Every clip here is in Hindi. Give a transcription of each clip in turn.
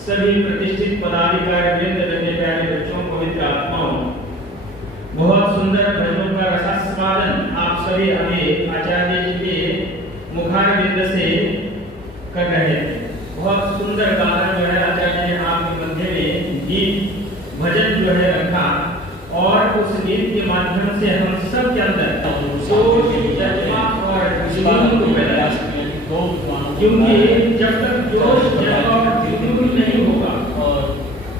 सभी प्रतिष्ठित पदाधिकारी वृंद, रंगे प्यारे बच्चों, पवित्र आत्माओं, बहुत सुंदर भजनों का रसास्वादन आप सभी अभी आचार्य जी के मुखारविंद से कर रहे थे। बहुत सुंदर गाना जो है आचार्य ने आपके मध्य में गीत भजन जो है रखा और उस गीत के माध्यम से हम सब के अंदर सोच, जज्बा और जुनून को पैदा किया। क्योंकि जब तक जोश, जज्बा और जुनून नहीं होगा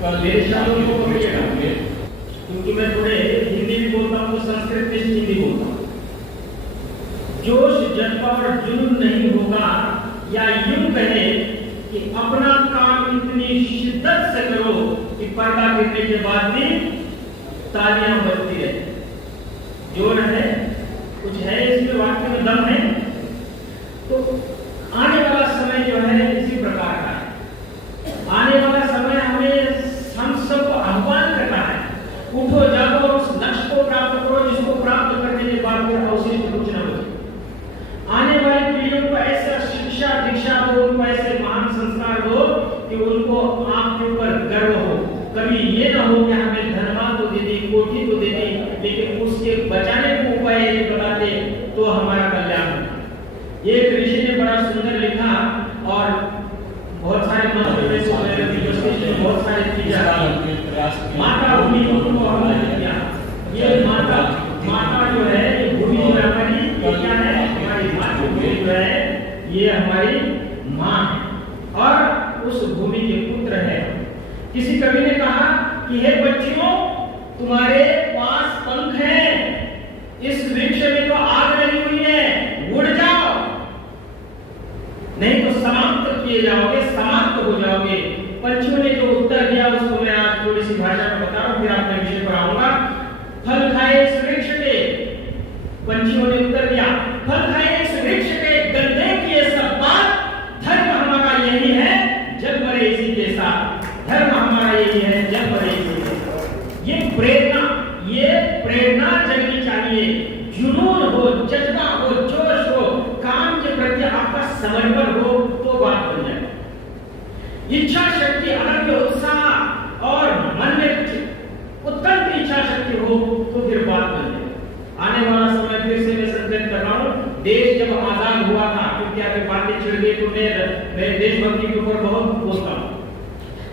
और मेरे शब्दों को पकड़िएगा, क्योंकि मैं थोड़े हिंदी भी बोलता हूँ तो संस्कृत में हिंदी बोलता हूँ। जोश, जज्बा और जुनून नहीं होगा, या यूं कहे कि अपना काम इतनी शिद्दत से करो कि पर्दा गिरने के बाद भी तालियां बजती रहे। जोर है, कुछ है इसमें, वाक्य में दम है। तो आने वाला समय जो है इसी प्रकार का है। आने वाला समय हमें हम सबको आह्वान करना है, उठो जागो और उस लक्ष्य को प्राप्त करो जिसको प्राप्त करने के बाद फिर अवशेष कुछ न बचे। आने वाली पीढ़ियों को ऐसा शिक्षा दीक्षा दो, उनको ऐसे महान संस्कार दो कि उनको आपके ऊपर गर्व हो। कभी ये ना हो कि हमें धनवान तो दे दी, कोठी तो दे दी, लेकिन उसके बचाने को उपाय यदि बताते तो हमारा कल्याण होता। एक ऋषि ने बड़ा सुंदर लिखा और बहुत सारे बहुत सारे चीजें माता भूमि को हमने किया। ये माता जो है, ये भूमि जो है हमारी, क्या है, हमारी मातृभूमि जो है ये हमारी माँ है और उस भूमि के पुत्र है। किसी कवि ने कहा कि हे बच्चियों, तुम्हारे पास पंख हैं, इस वृक्ष में तो आग लगी हुई है, उड़ जाओ, नहीं तो समाप्त किए जाओगे, समाप्त हो जाओगे। पंछियों ने जो उत्तर दिया उसको मैं आज थोड़ी सी भाषा में बता रहा हूं, फिर आपने विषय पर आऊंगा। फल खाए इस वृक्ष के, पंछियों ने उत्तर दिया, फल खाए इस वृक्ष के, गंदे किए सब बात, धर्म हमारा यही है, जब मरे इसी के साथ, धर्म हमारा यही है, जब मरे इसी के साथ। ये प्रेरणा जगनी चाहिए, जुनून हो, जज्बा हो, जोश हो, काम के प्रति आपका समर्पण हो तो बात बन जाए। इच्छा शक्ति, अनन्य उत्साह और मन में उत्कंठ इच्छा शक्ति हो तो फिर बात बन जाए। आने वाला समय फिर से मैं संकेत कर रहा हूँ, देश जब आजाद हुआ था, क्योंकि आगे बातें छिड़ गई तो मैं देशभक्ति के ऊपर बहुत बोलता हूँ।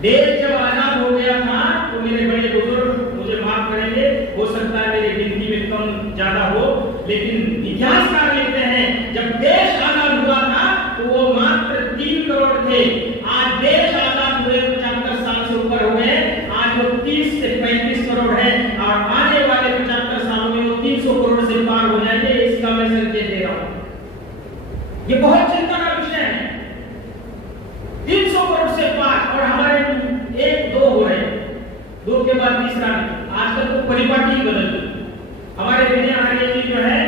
देश जब आजाद हो गया था तो मेरे बड़े बुजुर्ग मुझे माफ करेंगे, हो सकता है मेरी गिनती में कम ज्यादा हो, लेकिन इतिहासकार लिखते हैं जब देश आजाद हुआ था तो वो मात्र 3 करोड़ थे। आज देश आजाद हुए 75 साल से ऊपर हो गए, आज वो 30 से 35 करोड़ है और आने वाले 75 सालों में वो 300 करोड़ से पार हो जाएंगे। इसका मैं संकेत दे रहा हूं। ये बहुत चिंता का विषय है। 300 करोड़ से पार और हमारे 1-2 हो रहे, 2 के बाद तीसरा नहीं। आजकल तो परिपाटी ही बदल गई। हमारे विनय आर्य जी जो है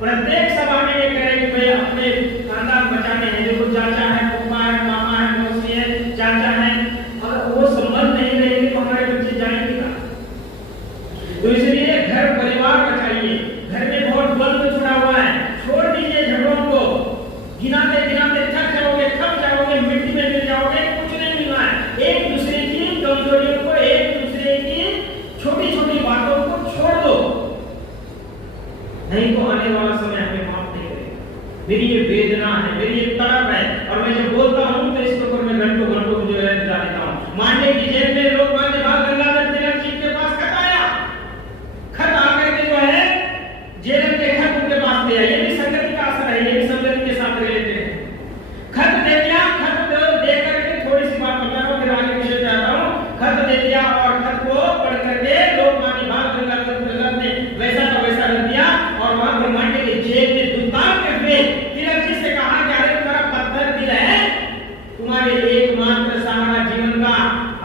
प्रत्येक सभा में ये कह रहे कि भाई अपने खानदान बचाने हैं, देखो चाचा है, पप्पा है, मामा है, मौसी है, चाचा है, अगर वो संबंध नहीं रहेंगे तो हमारे बच्चे जाएंगे कहाँ? तो इसलिए घर परिवार बचाइए। घर में बहुत बंद छुड़ा हुआ है, छोड़ दीजिए झगड़ों को। गिनाते गिनाते थक जाओगे, मिट्टी में मिल जाओगे, कुछ नहीं मिलने है, मेरी एक तड़प है, और मैं जब बोलता हूँ तो इसके ऊपर मैं घंटों घंटों जो है जा देता हूँ। मांडे की जेल में लोकमान्य बाल गंगाधर तिलक जी के पास खत आया, खत आकर के जो है जेल के खत उनके पास दिया। ये भी संगति का असर है, ये भी संगति के साथ रिलेटेड है। खत दे दिया, खत दे करके थोड़ी सी बात बता रहा हूँ, फिर आगे विषय जाता हूँ। खत दे दिया और खत को पढ़ करके लोकमान्य बाल गंगाधर तिलक ने वैसा का वैसा रख दिया, और वहां पर मांडे के जेल में दुकान के हुए तिलक जी से कहा कि अरे तुम्हारा पत्थर दिल है, तुम्हारे एकमात्र सहारा जीवन का,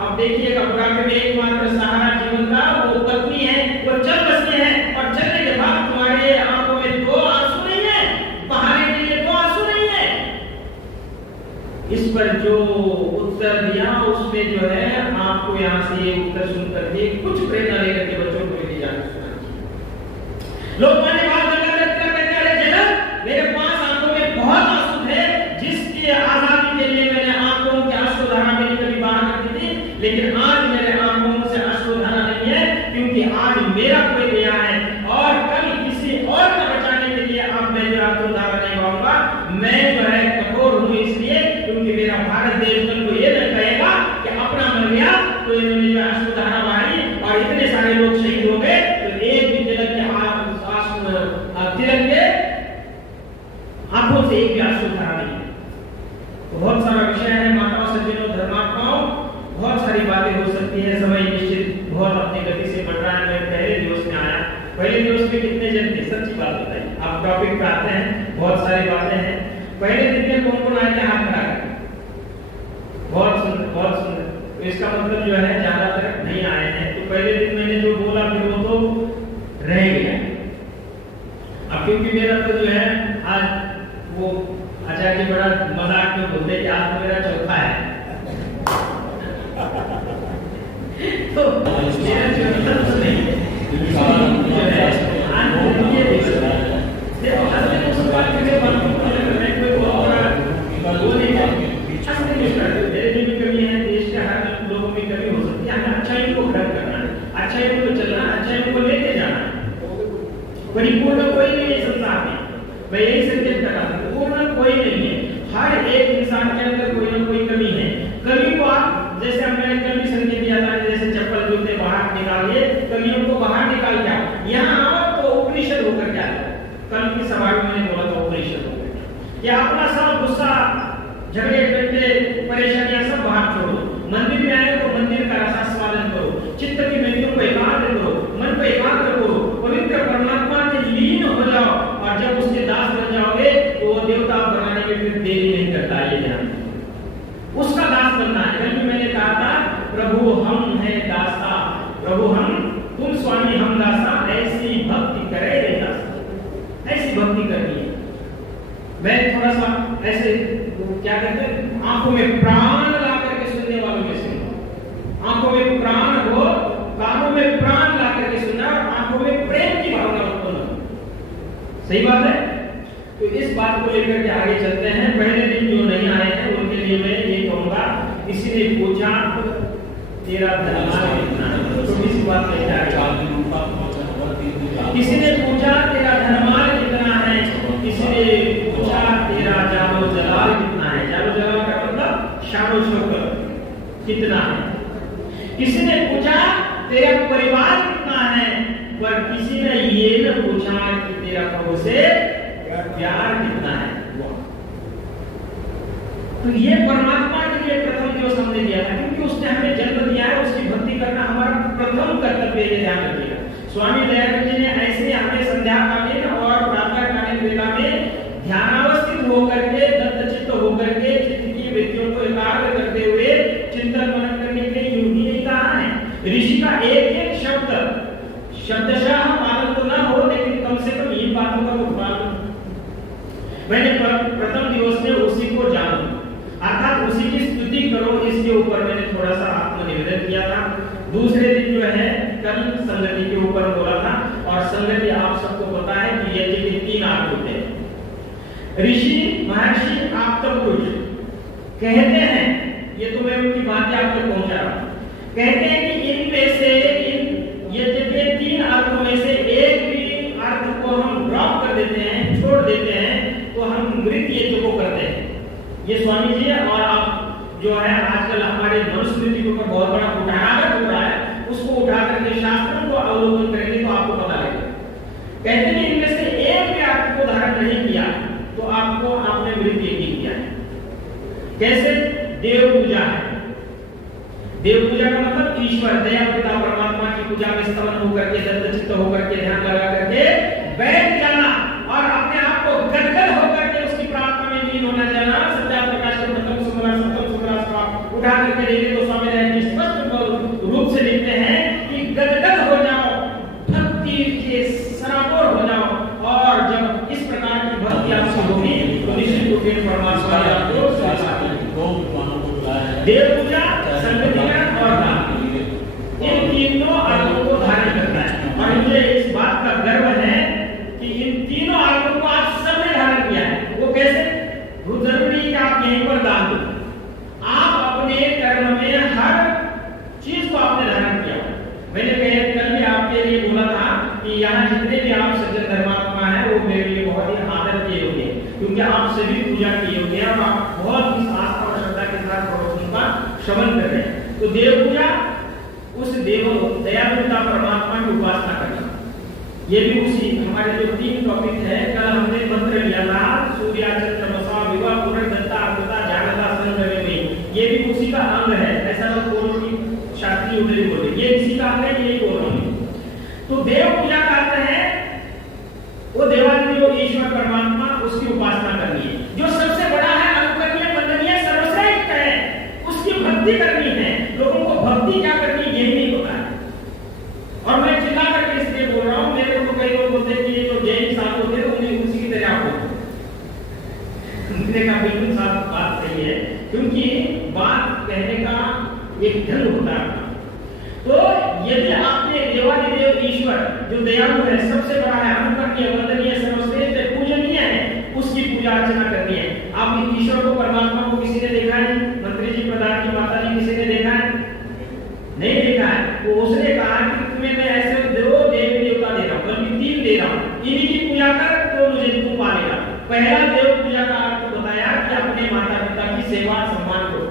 अब देखिएगा बुढ़ापे में एकमात्र सहारा जीवन का वो पत्नी है, वो चल बसती है, और चलने के बाद तुम्हारे आंखों में दो आंसू नहीं है, बहाने के लिए दो आंसू नहीं है। इस पर जो उत्तर दिया उसमें जो है आपको यहाँ से ये उत्तर सुनकर के कुछ प्रेरणा लेकर के बच्चों को ले जाकर सुना। लोकमान्य बाल गंगाधर तिलक कहते हैं, अरे जनक, मेरे पास आंखों में बहुत आंसू थे, जिसकी आजादी के लिए मैंने आंखों के अश्रुधारा मेरी कभी बाहर कर दी थी, लेकिन आज मेरे आंखों से अश्रुधारा नहीं है, क्योंकि आज मेरा कोई गया है, और कल किसी और को बचाने के लिए अब मैं जो अश्रुधारा नहीं पाऊंगा। मैं जो है कठोर हूँ इसलिए क्योंकि मेरा भारत देश को ये नहीं कहेगा कि अपना मर गया तो इन्होंने जो अश्रुधारा बहाई और इतने सारे लोग शहीद हो गए, तो एक भी तिलक के आंखों से एक भी अश्रुधारा नहीं है। तो बहुत सारा विषय है, माताओं सज्जनों धर्मात्माओं, बहुत सारी बातें हो सकती है। समय निश्चित बहुत अपनी गति से बढ़ रहा है। मैं पहले दिवस में आया, पहले दिवस में कितने जन थे, सच्ची बात बताइए। आप टॉपिक पे आते हैं, बहुत सारी बातें हैं। पहले दिन में कौन कौन आए थे, हाथ खड़ा कर। बहुत सुंदर, बहुत सुंदर। तो इसका मतलब जो है ज्यादातर नहीं आए हैं। तो पहले दिन मैंने जो बोला फिर वो तो रह गया। अब क्योंकि मेरा तो जो है आज वो आचार्य जी बड़ा मजाक में बोलते कि आज तो मेरा चौथा है। तो मेरा चौथा तो नहीं है, जो है आज ये देखो आज मैं उस बात के लिए बात मैं कोई बहुत बड़ा वो नहीं है। मेरे में भी कमी है, देश के हर लोगों में कमी हो सकती है। हमें अच्छाई को ग्रहण करना है, अच्छाई को चलना है, अच्छाई को लेके जाना है। परिपूर्ण कोई नहीं है संसार में, मैं यही संकेत कर रहा हूँ, पूर्ण कोई नहीं है। हर एक इंसान के अंदर कोई ना कोई कमी है। कमी को आप जैसे हमने कभी संकेत दिया था, जैसे चप्पल जूते बाहर निकालिए, कमियों को बाहर निकाल के आओ। यहाँ आओ तो उपनिषद होकर क्या है, कल की सभा में मैंने बोला था उपनिषद होकर या अपना सब गुस्सा झगड़े डंडे परेशानियां सब बाहर छोड़ो। मंदिर में आए तो मंदिर का रसास्वादन करो, चित्त की वृत्तियों को एकाग्र करो, मन को एकाग्र करो, पवित्र परमात्मा में लीन हो जाओ, और जब उसके दास बन जाओगे तो वो देवता बनाने में फिर देरी नहीं करता। ये ध्यान उसका दास बनना है। कल भी मैंने कहा था, प्रभु हम हैं दासा, प्रभु हम तुम स्वामी हम दासा, ऐसी भक्ति करे रे दासा। ऐसी भक्ति करनी है। मैं थोड़ा सा ऐसे क्या कहते हैं, आंखों में प्राण ला करके सुनने वालों में सुनो। आंखों में प्राण हो, कानों में प्राण ला करके सुनना, और आंखों में प्रेम की भावना उत्पन्न हो। सही बात है। तो इस बात को लेकर के आगे चलते हैं। पहले दिन जो नहीं आए हैं उनके लिए मैं ये कहूंगा, किसी ने पूछा तेरा धर्मार्थ कितना है, छोटी सी बात कहते हैं। किसी ने पूछा तेरा धर्मार्थ कितना है, किसी ने पूछा तेरा जानो जलाल कितना है। जानो जलाल का मतलब शानो शौकत कितना है। किसी ने पूछा तेरा परिवार कितना है, पर किसी ने ये न पूछा कि तेरा प्रभु से प्यार कितना है। तो ये परमात्मा के लिए प्रथम दिवस हमने दिया था, क्योंकि उसने हमें जन्म दिया है, उसकी भक्ति करना हमारा प्रथम कर्तव्य है। ध्यान रखिएगा, स्वामी दयानंद जी ने ऐसे हमें संध्या कालीन और प्रातः कालीन वेला में ध्यानावस्थित होकर के, दत्तचित्त होकर के, चित्त की वृत्तियों को एकाग्र करते हुए चिंतन मनन करने के लिए योगी नहीं कहा है। ऋषि का एक एक शब्द शब्दशः पालन तो ना हो, लेकिन कम से कम इन बातों का तो पालन। मैंने प्रथम दिवस में उसी को जानो, अर्थात उसी की स्तुति करो, इसके ऊपर मैंने थोड़ा सा आत्मनिवेदन किया था। दूसरे दिन जो है कल संगति के ऊपर बोला था, और संगति आप सबको पता है कि यज्ञ के 3 अंग होते हैं। ऋषि महर्षि आप्तपुरुष कहते हैं, ये तो मैं उनकी बातें आप तक पहुंचा रहा हूं, कहते हैं कि इनमें से इन यज्ञ के 3 अर्थों में से एक भी अर्थ को हम ड्रॉप कर देते हैं, छोड़ देते हैं, तो हम मृत यज्ञ को कर आजकल हमारे मनुस्मृति के ऊपर बहुत बड़ा उठानागत हो रहा है, उसको उठा करके शास्त्रों को अवलोकन करेंगे तो आपको पता लगेगा। कहते हैं इनमें से एक भी आत्मा को धारण नहीं किया तो आपको आपने विरुद्ध यकीन किया है। कैसे? देव पूजा है। देव पूजा का मतलब ईश्वर दया पिता परमात्मा की पूजा में स्तवन होकर के दत्तचित्त होकर के ध्यान लगा करके बैठ जाना और अपने आप को गदगद होकर के उसकी प्रार्थना में लीन होना जाना। सत्या प्रकाश के मतलब सुमरा सत्संग सुमरा उठा करके देखे तो स्वामी राय स्पष्ट रूप से लिखते हैं कि गदगद हो जाओ, भक्ति के सराबोर हो जाओ और जब इस प्रकार की भक्ति आपसे होगी तो निश्चित रूप से परमात्मा आपको देव पूजा, संगठन और दान, इन तीनों आत्मों को धारण करना है। और मुझे इस बात का गर्व है कि इन तीनों आत्मों को आप सबने धारण किया है। वो कैसे? वो जरूरी है कि आप यहीं पर दान दो। आप अपने कर्म में हर चीज को आपने धारण किया। मैंने कल भी आपके लिए बोला था कि यहाँ जितने भी आप सज्जन धर्मात्मा है वो मेरे लिए बहुत ही आदर के योग्य है, क्योंकि आप सभी पूजा के योग्य हैं और आप बहुत ही आस्था और श्रद्धा के साथ प्रवचनों का श्रवण कर रहे हैं। तो देव पूजा, उस देव दयालुता परमात्मा की उपासना करना, ये भी उसी हमारे जो 3 टॉपिक है। कल हमने मंत्र लिया था सूर्या चंद्रमसा विवाह पुनर्दत्ता अमृता जागता संगमे में, ये भी उसी का अंग है। ऐसा कोई की शास्त्रीय उदरी बोले ये इसी का अंग है, यही बोल रहा हूं। तो देव पूजा का अर्थ है वो देवादिदेव ईश्वर परमात्मा, उसकी उपासना करनी है। जो सबसे बड़ा है, अनुकरणीय, वंदनीय, सर्वश्रेष्ठ है, उसकी भक्ति करनी है। लोगों को भक्ति क्या करनी है ये नहीं पता है। और मैं चिल्ला करके इसलिए बोल रहा हूं, मेरे को कई लोग बोलते हैं कि ये जो जैन साधु होते हैं उन्हें उसी की तरह बोलते हैं। उनके का बिल्कुल साफ बात सही है, क्योंकि बात कहने का एक ढंग होता है। तो यदि आपने देवादिदेव ईश्वर जो दयालु है, सबसे बड़ा है, अनुकरणीय, वंदनीय, सर्वश्रेष्ठ है, पूजनीय है, उसकी पूजा अर्चना करनी है। आप ईश्वर को, परमात्मा को किसी ने देखा है? मंत्री जी, प्रधान जी, माता जी किसी ने देखा है? नहीं देखा है। तो उसने कहा कि तुम्हें मैं ऐसे दो देव देवता दे रहा हूं, बल्कि 3 दे रहा हूं, इन्हीं की पूजा कर तो मुझे तू पालेगा। पहला देव पूजा का अर्थ बताया कि अपने माता पिता की सेवा सम्मान करो।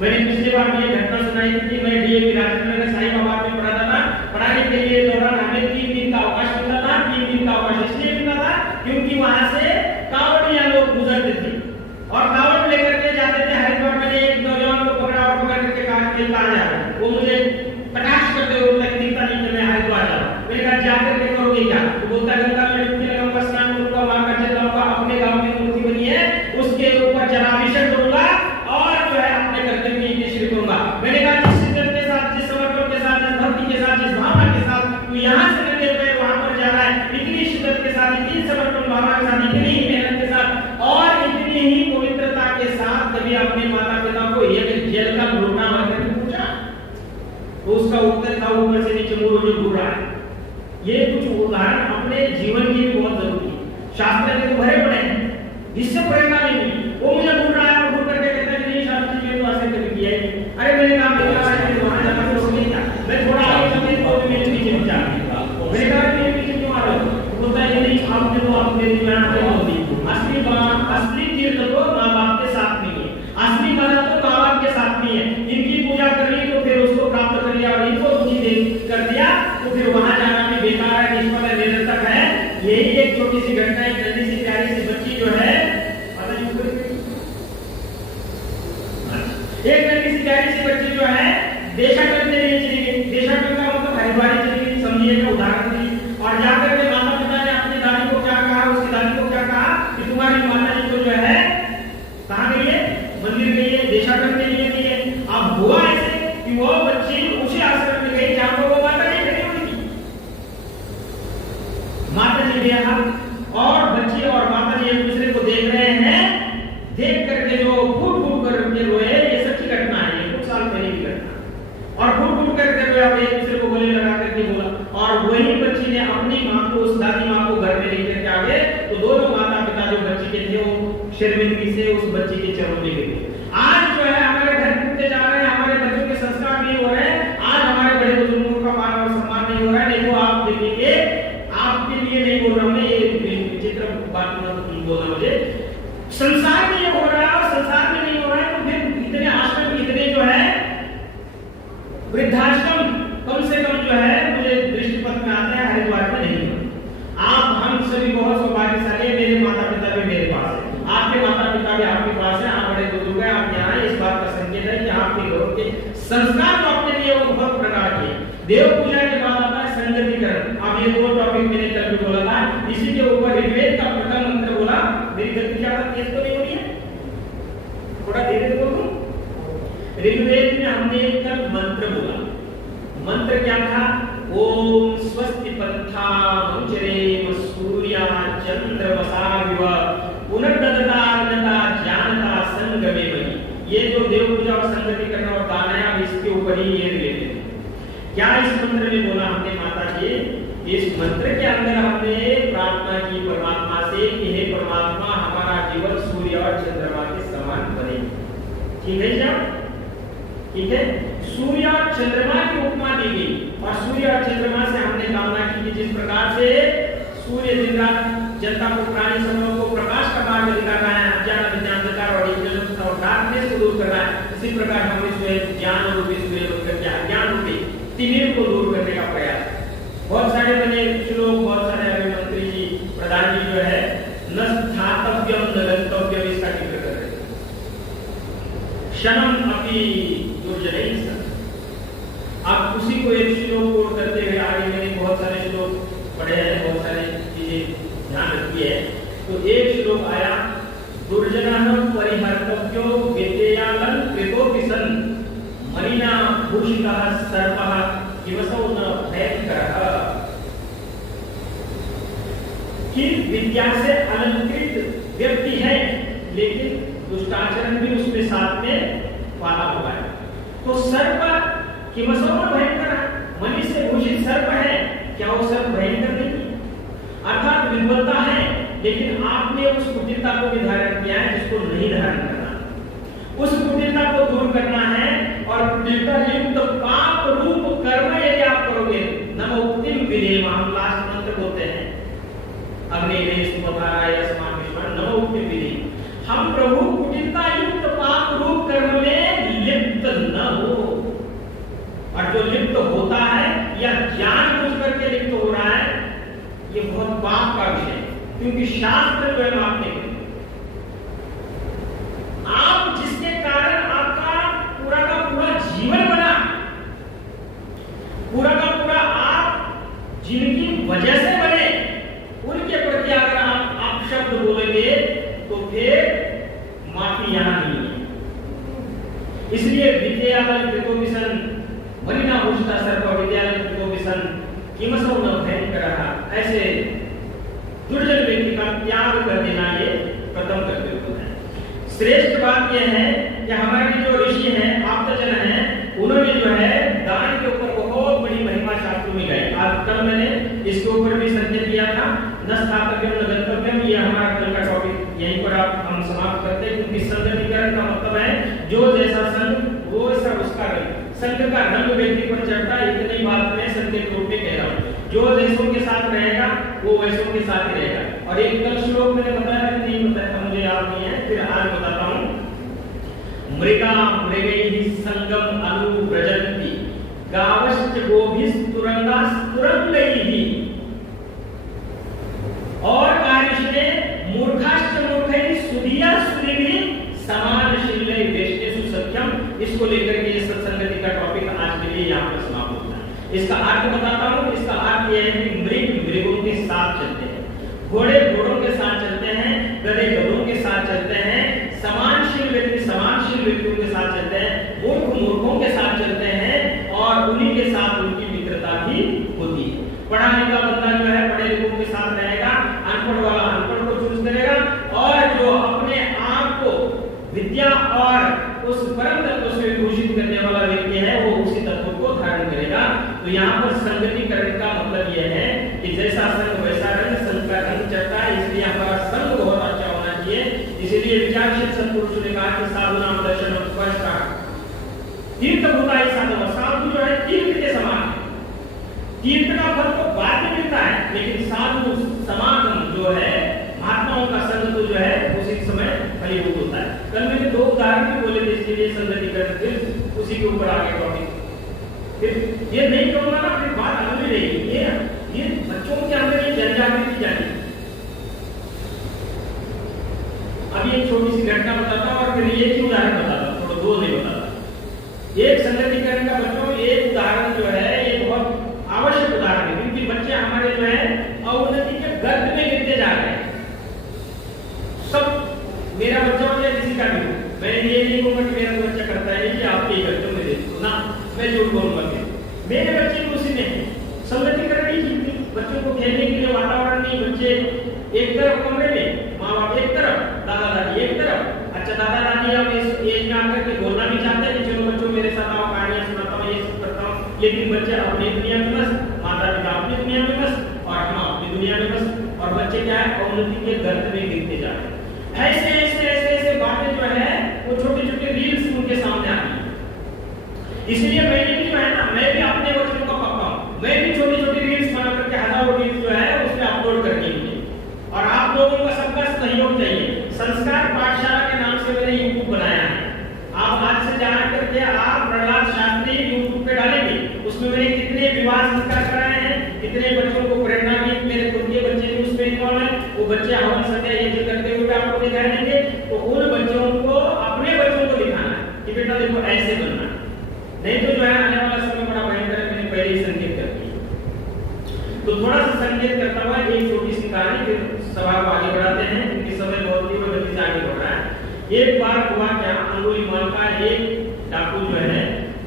मैंने पिछली बार भी ये घटना सुनाई थी कि मैं डीएवी राजनगर साईं बाबा में पढ़ाता था। पढ़ाने के लिए दौरान हमें 3 दिन का अवकाश मिलता था। 3 दिन का अवकाश इसलिए मिलता था क्योंकि वहां से कांवड़िया लोग गुजरते थे और कांवड़ लेकर के जाते थे हरिद्वार। मैंने एक नौजवान को पकड़ा और पकड़ करके कहा कि कहां जा रहा है? वो मुझे कटाक्ष करते हुए बोला कि दिखता नहीं कि मैं हरिद्वार जा रहा हूं। मैंने कहा जाकर के करोगे क्या? तो बोलता गंगा में डुबकी लगाऊंगा, स्नान करूंगा, वहां का जल लाऊंगा, अपने गांव की मूर्ति बनी है उसके ऊपर जलाभिषेक करूंगा और जो है अपने कर्तव्य की श्री करूंगा। मैंने कहा जिस शिद्दत के साथ, जिस समर्पण के साथ, जिस भक्ति के साथ, जिस भावना के साथ तू यहां से नंगे पैर वहां पर जा रहा है, इतनी शिद्दत के साथ, इतनी समर्पण भावना के साथ, इतनी ही मेहनत के साथ और इतनी ही पवित्रता के साथ कभी अपने माता पिता को एक जेल का लोटा मारकर पूछा? तो उसका उत्तर था ऊपर से नीचे मुड़ जो घूर रहा है। ये कुछ उदाहरण अपने जीवन की भी बहुत जरूरी है। शास्त्र में तो भरे पड़े हैं, इससे प्रेरणा नहीं। वो मुझे घूर रहा है और घूर करके कहता है कि नहीं शास्त्री जी तो ऐसे कभी किया है। अरे मैंने कहा मेरा है वहां जाना तो नहीं था, मैं थोड़ा आगे चलते तो मेरे पीछे पीछे आ गया। मैंने कहा मेरे पीछे क्यों आ रहे हो? बोलता है नहीं आपने तो अपने यहाँ पे बोल दी। असली तीर्थ तो माँ बाप के साथ नहीं है, असली मजा तो माँ बाप के साथ नहीं है। इनकी पूजा कर ली तो फिर उसको प्राप्त कर लिया और इनको रुचि दे कर दिया तो फिर वहां जाना भी बेकार है, निष्फल है, निरर्थक है। यही एक छोटी सी घटना, एक नन्ही सी प्यारी सी बच्ची जो है, एक नन्ही सी प्यारी सी बच्ची जो है देशाटन के लिए चली गई। देशाटन का मतलब हरिद्वार चली गई, समझिए का उदाहरण दी। और जाकर के माता पिता ने अपनी दादी को क्या कहा, उसकी दादी को क्या कहा कि तुम्हारी माता जी को जो है कहां गई है? मंदिर गई है, देशाटन के लिए गई है। अब हुआ ऐसे कि वो बच्ची उसी आश्रम में गई जहां पर वो माता जी खड़ी हुई थी। माता जी बेहाल और बच्ची और माता जी एक दूसरे को देख रहे हैं। देख करके जो फूट फूट करके रोए, ये सच्ची घटना है, ये कुछ साल पहले की घटना। और फूट फूट करके रोए, अब एक दूसरे को गले लगा करके बोला। और वही बच्ची ने अपनी मां को, उस दादी मां को घर में लेकर के आ गए तो दोनों माता पिता जो बच्ची के थे वो शर्मिंदगी से उस बच्ची के चरणों में गिरे। आज जो है हमारे घर टूटते जा रहे हैं, हमारे बच्चों के संस्कार नहीं हो रहे हैं, आज हमारे बड़े बुजुर्गों का मान और सम्मान नहीं हो रहा है। नहीं तो आप देखिए, आपके लिए नहीं बोल रहा हूं, ये विचित्र बात बोलना मुझे, संसार में ये हो रहा है और संसार में नहीं हो रहा है तो फिर इतने आश्चर्य आपके घरों के संस्कार जो आपने लिए वो बहुत प्रकार के। देव पूजा के बाद आता है संगतिकरण। अब ये दो टॉपिक मैंने कल भी बोला था, इसी के ऊपर ऋग्वेद का प्रथम मंत्र बोला। मेरी गति ज्यादा तेज तो नहीं हो रही है, थोड़ा धीरे बोलो। ऋग्वेद में हमने कल मंत्र बोला। मंत्र क्या था? ओम स्वस्ति पन्थामुचरेम सूर्या चंद्रमसाविव पुनर्दतार्णता जानता संगमे मयि। ये जो देव पूजा और संगतिकरण और दान है, अब इसके ऊपर ही ये रिलेटेड है। क्या इस मंत्र में बोला हमने माता जी? इस मंत्र के अंदर हमने प्रार्थना की परमात्मा से कि हे परमात्मा हमारा जीवन सूर्य और चंद्रमा के समान बने। ठीक है जी? ठीक है। सूर्य और चंद्रमा की उपमा दी गई और सूर्य और चंद्रमा से हमने कामना की कि जिस प्रकार से सूर्य दिन रात जनता को, प्राणी समूह को प्रकाश का मार्ग दिखा रहा है, अज्ञान अज्ञानता और इग्नोरेंस और डार्कनेस को दूर कर रहा है, इसी प्रकार हम इसमें ज्ञान रूपी सूर्य करके अज्ञान रूपी तिमिर को दूर करने का प्रयास। बहुत सारे बने श्लोक, बहुत सारे अभी मंत्री जी, प्रधान जी जो है न स्थातव्यम न गंतव्यम इसका जिक्र कर रहे हैं। क्षणम अपि दुर्जनैः सन्। आप उसी को एक श्लोक कोट करते हुए आगे मैंने बहुत सारे श्लोक पढ़े हैं, बहुत सारे चीजें ध्यान रखी है। तो एक श्लोक आया दुर्जनः परिहर्तव्यो विद्यालं कृतोऽपि सन् मणिना भूषितः सर्पः किमसौ न भयंकरः। कि विद्या से अलंकृत व्यक्ति है लेकिन दुष्टाचरण भी उसके साथ में पाला हुआ है। तो सर्प किमसौ न भयंकरः, मणि से भूषित सर्प है, क्या वो सर्प भयंकर नहीं? अर्थात विद्वत्ता है लेकिन आपने उस कुटिलता को भी धारण किया है जिसको नहीं धारण करना। उस कुटिलता को दूर करना है और कुटिलता युक्त पाप रूप कर्म यदि आप करोगे नम उक्तिम विधेम, हम लास्ट मंत्र बोलते हैं अग्नि नम उक्तिम विधेम। हम प्रभु कुटिलता युक्त पाप रूप कर्म में लिप्त न हो, और जो लिप्त होता है या ज्ञान बुझ करके लिप्त हो रहा है ये बहुत पाप का विषय है, क्योंकि शास्त्र जो है मापने के आप जिसके कारण आपका पूरा का पूरा जीवन बना, पूरा का पूरा आप जिनकी वजह से बने उनके प्रति अगर आप शब्द बोलेंगे तो फिर माफी यहां नहीं है। इसलिए विद्यालय कृतोभिसन मणिना भूषितः सर्प विद्यालय कृतोभिसन किमसौ न भयंकरः। ऐसे दुर्जन व्यक्ति का त्याग कर देना ये प्रथम कर्तव्य है। श्रेष्ठ बात यह है कि हमारे जो ऋषि हैं, आप्तजन हैं, उन्होंने जो है दान के ऊपर बहुत बड़ी महिमा शास्त्रों में गए। आज कल मैंने इसके ऊपर भी संकेत दिया था, न स्थातव्यम न गंतव्यम। ये हमारा कल का टॉपिक यहीं पर हम समाप्त करते हैं, क्योंकि संगतिकरण का मतलब है जो जैसा संग वो ऐसा उसका रंग। संग का रंग व्यक्ति पर चढ़ता है, इतनी बात मैं संकेत रूप में कह रहा हूँ। जो जैसों के साथ रहेगा वो वैसों के साथ ही रहेगा। और एक कल श्लोक मैंने बताया कि नहीं बताया, मुझे याद नहीं है, फिर आज बताता हूँ। मृगा मृगैः संगम अनुव्रजन्ति गावश्च गोभिस्तुरंगास्तुरंगैः। और कार्यश्रे मूर्खाश्च मूर्खैः सुधिया सुधिभिः समानशीलै वेष्टेषु सत्यम। इसको लेकर के ये सत्संगति का टॉपिक आज के लिए यहाँ पर समाप्त होता है। इसका अर्थ बताता हूँ। इसका अर्थ यह है कि मृग मृगों के साथ चलते हैं, घोड़े घोड़ों के साथ चलते हैं, गधे गधों के साथ चलते हैं, समानशील व्यक्ति समानशील व्यक्तियों के साथ चलते हैं, मूर्ख मूर्खों के साथ चलते हैं और उन्हीं के साथ उनकी मित्रता भी होती है। पढ़ा लिखा बंदा जो है पढ़े लिखों के साथ रहेगा, अनपढ़ वाला अनपढ़ को चूज करेगा, और जो अपने आप को विद्या और उस परम तत्व से विभूषित करने वाला व्यक्ति है वो उसी तत्व को धारण करेगा। तो यहाँ पर संगतिकरण का मतलब यह है कि जैसा संग वैसा रंग, संग का रंग चढ़ता है, इसलिए हमारा संग बहुत अच्छा होना चाहिए। इसलिए विचारशील सत्पुरुषों ने कहा कि साधु नाम दर्शन स्पर्शा तीर्थ भूता ही साधु। साधु जो है तीर्थ के समान है। तीर्थ का फल तो बाद में मिलता है, लेकिन साधु समागम जो है महात्माओं का संग तो जो है उसी समय फलीभूत होता है। कल मैंने दो उदाहरण भी बोले थे, इसके लिए संगतिकरण फिर उसी के ऊपर आगे टॉपिक। फिर ये नहीं कहूंगा ना, फिर बात अधूरी रहेगी। ये बच्चों के अंदर ये जनजागृति जानी। अभी एक छोटी सी घटना बताता हूं और फिर एक ही उदाहरण बताता हूं, थोड़ा दो नहीं बताता। एक संगतिकरण का बच्चों एक उदाहरण जो है ये बहुत आवश्यक उदाहरण है, क्योंकि बच्चे हमारे जो है अवनति के गर्त में गिरते जा रहे हैं। सब मेरा बच्चा हो या किसी का भी हो, मैं ये नहीं कहूँगा कि मेरा बच्चा करता है कि आप ये करते हो मेरे ना, मैं झूठ बोलूंगा। मेरे बच्चे भी उसी में संगतिकरण ही की, बच्चों को खेलने के लिए वातावरण नहीं, बच्चे एक तरफ कमरे में, माँ बाप एक तरफ, दादा दादी एक तरफ। अच्छा दादा दादी अब इस एज में आकर के बोलना भी चाहते हैं कि चलो बच्चों मेरे साथ आओ, कहानियां सुनाता हूँ, ये सब करता हूँ, लेकिन बच्चे अपनी दुनिया में बस, माता पिता अपनी दुनिया में बस और हम अपनी दुनिया में बस, और बच्चे क्या है अवनति के गर्त में गिरते जा रहे हैं। ऐसे ऐसे ऐसे ऐसे बातें जो है वो छोटे छोटे रील्स उनके सामने आती है। इसलिए मैंने भी जो है ना, मैं भी अपने बच्चों का पक्का हूँ, मैं भी छोटी छोटी रील्स बना करके हजारों रील्स जो है उसमें अपलोड करनी है, और आप लोगों का सबका सहयोग चाहिए। संस्कार पाठशाला के नाम से मैंने यूट्यूब बनाया है, आप आज से जान करके आप प्रहलाद शास्त्री यूट्यूब पे डालेंगे, उसमें मैंने कितने विवाह संस्कार कराए हैं, कितने बच्चों को प्रेरणा दी, मेरे खुद के बच्चे भी उसमें इन्वॉल्व हैं, वो बच्चे हवन सत्य यज्ञ करते हुए आपको दिखाई देंगे। तो उन बच्चों को अपने बच्चों को दिखाना है कि बेटा देखो ऐसे बनना है, नहीं तो जो है आने वाला समय बड़ा भयंकर है। मैंने पहले ही संकेत कर दिया, तो थोड़ा सा संकेत करता हुआ एक छोटी सी कहानी, फिर सभा को आगे बढ़ाते हैं क्योंकि समय बहुत ही गति से आगे बढ़ रहा है। एक बार हुआ क्या, अंगुलीमाल का एक डाकू जो है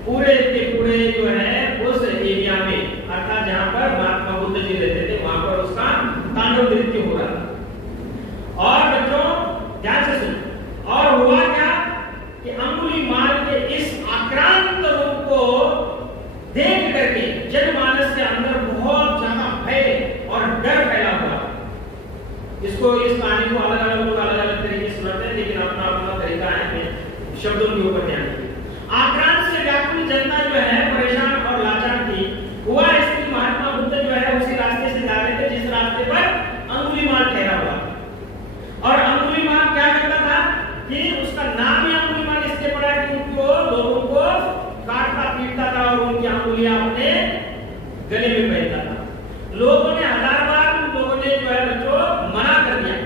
पूरे के पूरे जो है उस एरिया में, अर्थात जहां पर महात्मा बुद्ध जी रहते थे, वहां पर उसका तांडव नृत्य हो रहा था। और बच्चों ध्यान से सुनो, और हुआ क्या कि अंगुलीमाल के इस आक्रांत रूप को देख करके जनमानस के अंदर बहुत ज्यादा भय और डर फैला हुआ। इसको इस कहानी को अलग अलग लोग अलग अलग तरीके से सुनाते हैं, लेकिन अपना अपना तरीका है, शब्दों के ऊपर ध्यान दीजिए। आक्रांत से व्याकुल जनता जो है परेशान और लाचार थी। हुआ इसकी महात्मा बुद्ध जो है उसी रास्ते से जा रहे थे जिस रास्ते पर अंगुलीमाल ठहरा हुआ, और अंगुलीमाल क्या करता था कि उसका नाम ही अंगुलीमाल इसलिए पड़ा कि उनको लोगों को काटता पीटता था और उनकी अंगुलियां अपने गले में पहनता था। लोगों ने हजार बार लोगों ने जो है बच्चों मना कर दिया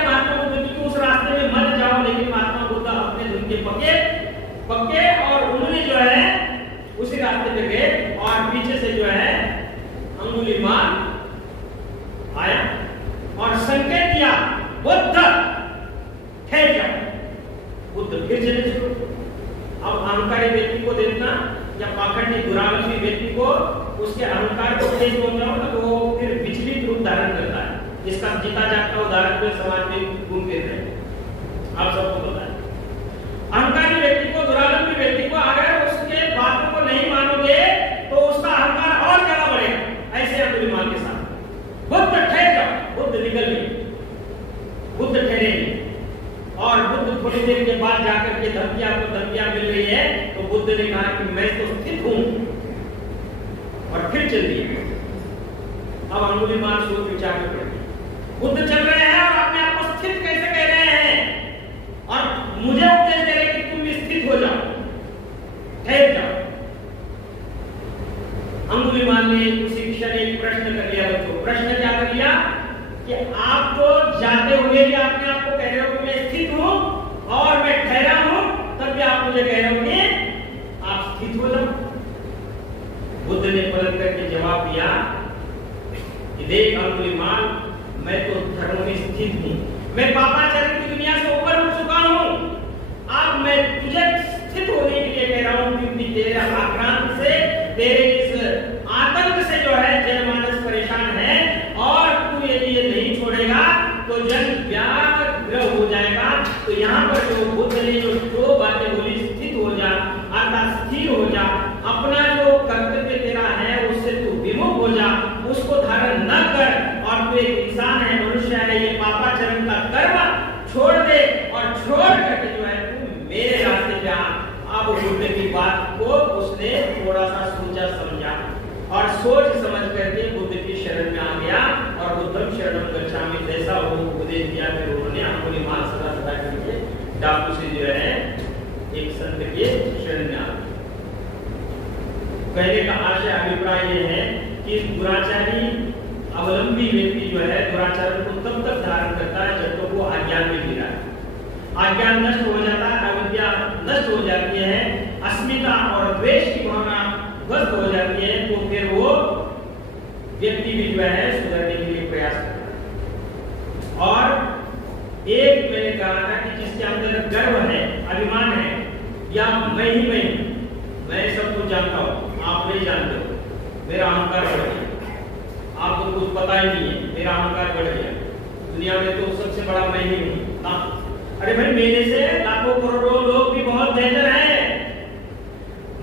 महात्मा बुद्ध की उस रास्ते में मत जाओ, लेकिन महात्मा बुद्ध अपने धुन के पक्के और उन्होंने जो है उसी रास्ते पे गए, और पीछे से जो है अंगुलीमाल आया और संकेत दिया बुद्ध ठहर जाओ। बुद्ध फिर चले शुरू। अब अहंकारी व्यक्ति को देखना या पाखंडी दुरालंबी व्यक्ति को उसके अहंकार को तेज हो जाओ ना, तो वो फिर विचलित रूप धारण करता है। इसका जीता जागता उदाहरण में समाज में घूम फिर रहे हैं, आप सबको पता है। अहंकारी व्यक्ति को, दुरालंबी व्यक्ति को अगर उसके बातों को नहीं मानोगे तो उसका अहंकार और ज्यादा बढ़ेगा। ऐसे अंगुलीमाल के साथ बुद्ध ठहर जाओ, बुद्ध निकल गए, बुद्ध ठहरेंगे, और बुद्ध थोड़ी देर के बाद जाकर के धमकियां मिल रही है, तो बुद्ध ने कहा कि मैं तो स्थित हूं, और फिर चल दिए। अब अंगुलीमाल सोच विचार में पड़ गए, बुद्ध चल रहे हैं और अपने आप को स्थित कैसे कह रहे हैं, और मुझे उपदेश दे रहे कि तुम स्थित हो जाओ, ठहर जाओ। अंगुलीमाल ने उसी क्षण एक प्रश्न कर लिया बच्चों। प्रश्न क्या कर लिया कि आप तो जाते हुए भी अपने आप को कह रहे हो कि मैं स्थित हूं और मैं ठहरा हूं, तब भी आप मुझे कह रहे हो कि आप स्थित हो जाओ। बुद्ध ने पलट करके जवाब दिया कि देख अंगुलीमाल, मैं तो धर्म में स्थित हूं, मैं पापाचार की दुनिया से ऊपर उठ चुका हूं। अब मैं तुझे स्थित होने के लिए कह रहा हूं, क्योंकि तेरे आक्रांत से, तेरे इस आतंक से जो है जनमानस परेशान है, और तू यदि ये नहीं छोड़ेगा तो जन व्याग्र हो जाएगा। तो यहाँ पर जो बुद्ध ने जो बातें बोली, स्थित हो जा, अर्थात स्थिर हो जा, अपना जो कर्तव्य तेरा है उससे तू विमुख हो जा, उसको धारण न कर, और तू एक इंसान है, मनुष्य है, ये पापाचरण का कर्म छोड़ दे, और छोड़ करके जो है तू मेरे रास्ते पे आ। अब बुद्ध की बात को उसने थोड़ा सा सोचा समझा, और सोच समझ करके बुद्ध की शरण में आ गया, और बुद्धम शरणम गच्छामि जैसा वो उपदेश दिया, फिर उन्होंने अंगुलीमाल सदा सदा करके डाकू से जो है एक संत के शरण में आ गए। कहने का आशय अभिप्राय ये है कि दुराचारी अवलंबी व्यक्ति जो है दुराचार को तब तक धारण करता है जब तक वो अज्ञान में गिरा है। अज्ञान नष्ट हो जाता है, अविद्या नष्ट हो जाती है, द्वेष की भावना ध्वस्त हो जाती है, तो फिर वो व्यक्ति भी जो है सुधरने के लिए प्रयास करता है। और एक मैंने कहा था कि जिसके अंदर गर्व है, अभिमान है, या मैं ही मैं सब कुछ जानता हूँ, आप नहीं जानते हो, मेरा अहंकार बढ़ गया, आपको कुछ पता ही नहीं है, मेरा अहंकार बढ़ गया, दुनिया में तो सबसे बड़ा मैं ही हूँ। अरे भाई, मेरे से लाखों करोड़ों लोग भी बहुत बेहतर हैं।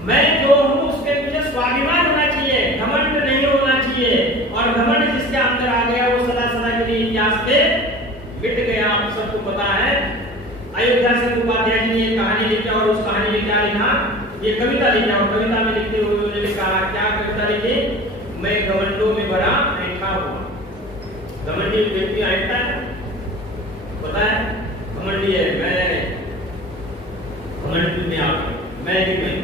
मैं जो हूँ उसके पीछे स्वाभिमान होना चाहिए, घमंड नहीं होना चाहिए। और घमंड जिसके अंदर आ गया वो सदा सदा के लिए इतिहास से मिट गया। आप सबको पता है, अयोध्या से उपाध्याय जी ने एक कहानी लिखी और उस कहानी में क्या लिखा, ये कविता लिखी और कविता में लिखते हुए उन्होंने कहा, क्या कविता लिखी, मैं घमंडों में बड़ा ऐंठा हुआ। घमंडी व्यक्ति ऐंठता है, पता है, घमंडी है, मैं घमंड में आ गया, मैं ही मैं।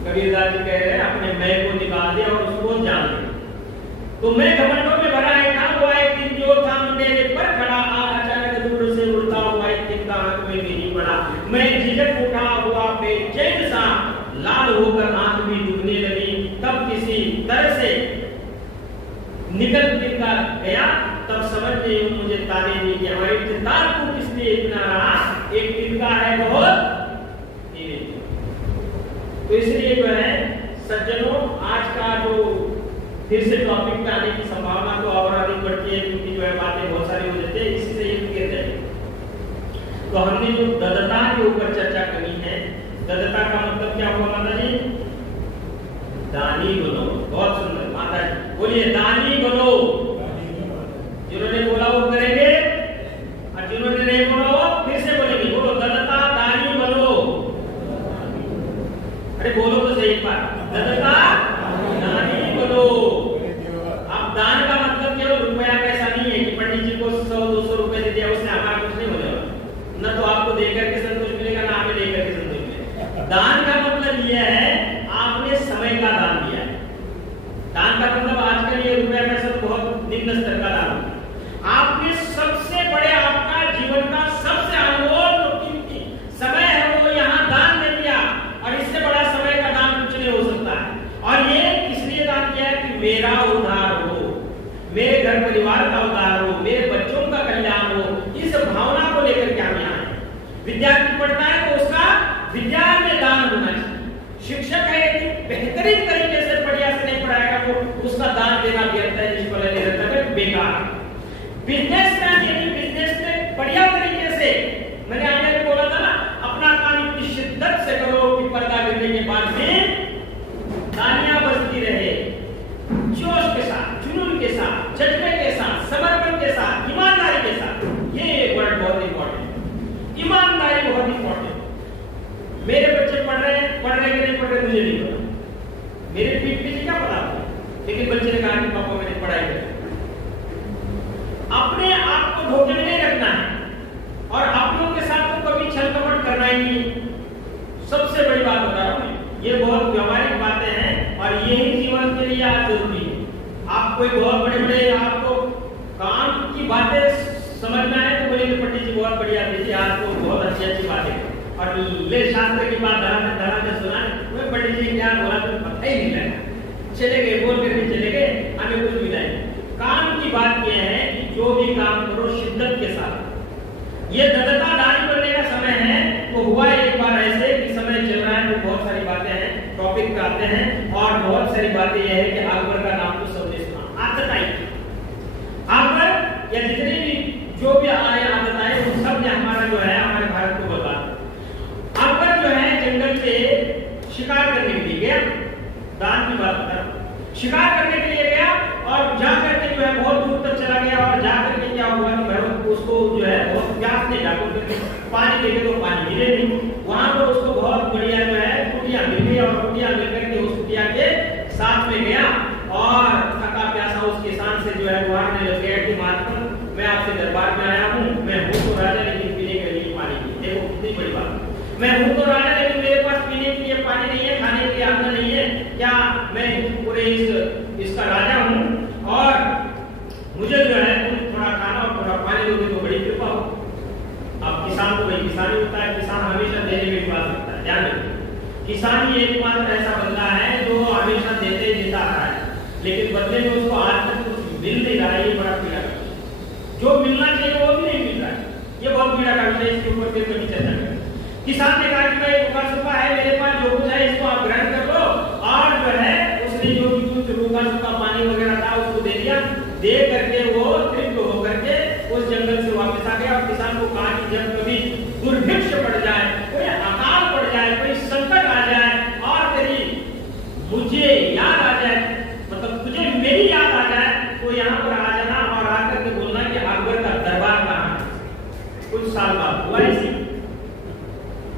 कबीरदास जी कह रहे हैं अपने मैं को निकाल दे और उसको जान दे। तो मैं घमंडों में भरा ऐंठा हुआ, एक दिन जो था मेरे पर खड़ा, अचानक दूर से उड़ता हुआ एक दिन का आंख में नहीं पड़ा। मैं झिझक उठा हुआ बेचैन सा, लाल होकर आंख भी डूबने लगी। तब किसी तरह से निकल कर गया, तब समझ में मुझे ताने नहीं दिया। और एक तार को किसने इतना रहा, एक तिनका है बहुत। तो इसलिए जो है सज्जनों, आज का जो फिर से टॉपिक पे आने की संभावना तो और अधिक बढ़ती है, क्योंकि जो है बातें बहुत सारी हो जाती है, इसी से ये गिर जाएगी। तो हमने जो ददता के ऊपर चर्चा करी है, ददता का मतलब क्या हुआ माता जी, दानी बनो। बहुत सुंदर माता जी, बोलिए दानी बनो। जिन्होंने बोला वो करेंगे, और जिन्होंने नहीं बोला वो फिर से बोलेंगे। बोलो ददता दानी बनो। अरे बोलो तो सही बात, ददता दानी बनो। अब दान का मतलब केवल रुपया पैसा नहीं है कि पंडित जी को 100-200 रुपए दे दिया, उससे हमारा कुछ नहीं हो जाएगा, न तो आपको देकर के संतोष मिलेगा, ना हमें देकर के संतोष मिलेगा। दान का मतलब यह है आपने समय का दान दिया। दान का मतलब आजकल ये रुपया पैसा तो बहुत निम्न स्तर का दान है। आपने सबसे बड़े, आपका जीवन का सबसे अनमोल कीमती समय है वो यहाँ दान दे दिया, और इससे बड़ा समय का दान कुछ नहीं हो सकता है। और ये इसलिए दान किया है कि मेरा उद्धार हो, मेरे घर परिवार का उद्धार हो, मेरे बच्चों का कल्याण हो। इस भावना को लेकर के हम यहाँ हैं। विद्यार्थी पढ़ता है तो उसका विद्या में दान होना चाहिए। शिक्षक है यदि बेहतरीन तरीके से बढ़िया से नहीं पढ़ाएगा तो उसका दान देना व्यर्थ है, निष्फल है, निरर्थक है, बेकार। बिजनेसमैन यदि बिजनेस में बढ़िया तरीके से, मैंने आगे भी बोला था ना, अपना काम इतनी शिद्दत से करो कि पर्दा गिरने के बाद में तालियां बजती रहे, जोश के साथ, जुनून के साथ, जज्बे के साथ, समर्पण के साथ, ईमानदारी के साथ। ये वर्ड बहुत इंपॉर्टेंट है, ईमानदारी बहुत इंपॉर्टेंट। मेरे बच्चे पढ़ रहे कि नहीं पढ़ रहे मुझे नहीं पता, मेरे पीठ पीछे क्या पता, लेकिन बच्चे ने कहा कि पापा मैंने पढ़ाई की। अपने आप को धोखे में नहीं रखना है, और अपनों के साथ तो कभी छल कपट करना ही नहीं। सबसे बड़ी बात बता रहा हूं, ये बहुत व्यवहारिक बातें हैं और यही जीवन के लिए आज जरूरी है। आप कोई बहुत बड़े बड़े आपको काम की बातें समझना है तो बोलेंगे पंडित जी बहुत बढ़िया दीजिए, आपको बहुत अच्छी अच्छी बातें, और ले शास्त्र की बात धरा से सुना, मैं पंडित जी क्या बोला तो पता ही नहीं लगा, चले गए, बोल करके चले गए, हमें कुछ मिला नहीं। काम की बात यह है कि जो भी काम करो शिद्दत के साथ। ये ददता दानी बनने का समय है। तो हुआ एक बार ऐसे कि समय चल रहा है तो बहुत सारी बातें हैं, टॉपिक पे आते हैं, और बहुत सारी बातें यह है कि अकबर का नाम तो सबने सुना, आदत आई। अकबर या जितने भी जो भी आए आदत आए उन सब ने हमारा जो है हमारे भारत को बता। अकबर जो है जंगल से शिकार करने के लिए गया, दान की बात कर, शिकार करने के लिए गया और जाकर के जो है बहुत दूर तक चला गया, और जाकर के क्या हुआ कि भगवान उसको जो है बहुत प्यास ने जाकर पानी देखे तो पानी मिले नहीं। वहां पर उसको बहुत बढ़िया जो है कुटिया मिल गई, और कुटिया मिलकर के उस कुटिया के साथ में गया और थका प्यासा उस किसान से जो है गुहारने लग गया कि महात्मा मैं आपसे दरबार में आया हूँ, मैं हूँ तो राजा लेकिन पीने के लिए पानी नहीं। देखो कितनी बड़ी बात, मैं हूँ तो राजा लेकिन मेरे पास पीने के लिए पानी नहीं है, खाने के लिए अन्न नहीं है। क्या मैं पूरे इसका राजा हूँ और मुझे जो है थोड़ा खाना और थोड़ा पानी दोगे तो बड़ी कृपा हो। अब किसान तो भाई किसान ही होता है, किसान हमेशा देने में विश्वास रखता है, ध्यान रखिए। किसान ही एकमात्र ऐसा लेकिन बदले में उसको आज तक कुछ मिल नहीं रहा है। ये बड़ा पीड़ा का विषय, जो मिलना चाहिए वो भी नहीं मिल रहा है। ये बहुत पीड़ा का विषय, इसके ऊपर फिर कभी चर्चा करें। किसान ने कहा कि भाई रूखा सूखा है, मेरे पास जो कुछ है इसको आप ग्रहण कर लो, और जो है उसने जो भी कुछ रूखा सूखा पानी वगैरह था उसको दे दिया। दे करके वो तृप्त होकर के उस जंगल से वापस आ गया। और किसान को कहा कि जब कभी दुर्भिक्ष पड़ जाए, कोई अकाल पड़ जाए, कोई संकट आ जाए और तेरी मुझे याद आ जाए, मतलब तुझे मेरी याद आ जाए, तो यहाँ पर आ जाना और आकर के बोलना कि अकबर का दरबार कहाँ है। कुछ साल बाद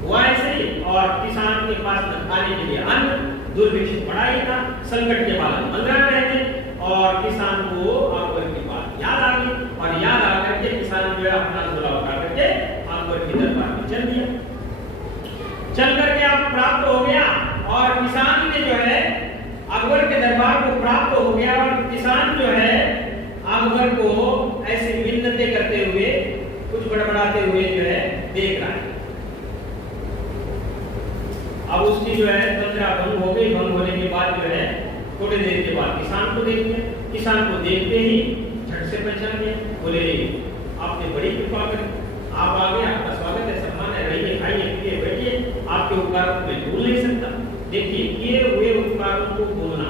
हुआ ऐसे और किसान के पास न खाने के लिए अन्न, दुर्भिक्ष पड़ा ही था, संकट के बाद मंगरा रहे थे और किसान को अकबर की बात याद आ गई। और याद आकर के किसान जो है अपना झोला उठा करके अकबर के दरबार में चल दिया। चल करके आप प्राप्त हो गया और किसान ने जो है अकबर के दरबार को प्राप्त हो गया। और किसान जो है अकबर को ऐसी मिन्नतें करते हुए, कुछ बड़बड़ाते हुए जो है देख रहा है। अब उसकी जो है तंद्रा भंग हो गई। भंग होने के बाद जो है थोड़ी देर के बाद किसान को देखते, किसान को देखते ही झट से पहचान गए, बोले आपने बड़ी कृपा करी, आप आ गए, आपका स्वागत है, सम्मान है, रहिए, खाइए, पिए, बैठिए, आपके उपकारों को मैं भूल नहीं सकता। देखिए, किए हुए उपकारों को भूलना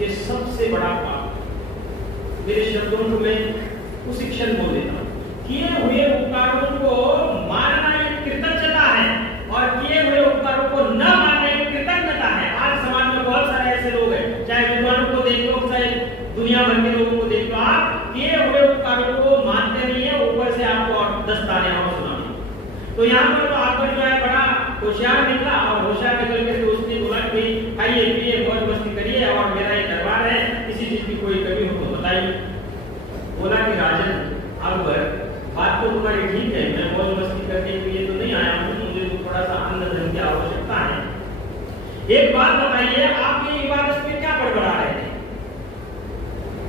ये सबसे बड़ा पाप। मेरे शब्दों को मैं उसी क्षण बोल देता हूँ, किए हुए उपकारों को मानना ये कृतज्ञता है और किए हुए उपकारों को न मानना ये कृतज्ञता है। आज समाज में बहुत सारे ऐसे लोग हैं, चाहे विद्वानों को देख लो, चाहे दुनिया भर के लोगों को देख लो, आप किए हुए उपकारों को मानते नहीं है, ऊपर से आपको और 10 ताने और सुनाने। तो यहाँ पर तो अकबर जो है बड़ा होशियार निकला और होशियार निकल के तो उसने बोला कि खाइए पिए मौज मस्ती करिए और मेरा ये दरबार है, किसी चीज की कोई कमी हो तो बताइए। बोला कि राजन अकबर, बात तो तुम्हारी ठीक है, मैं मौज मस्ती करने के लिए तो नहीं आया हूँ, मुझे तो थोड़ा सा अन्न धन की आवश्यकता है। एक बात बताइए, आप ये इबादत में क्या बड़बड़ा रहे थे,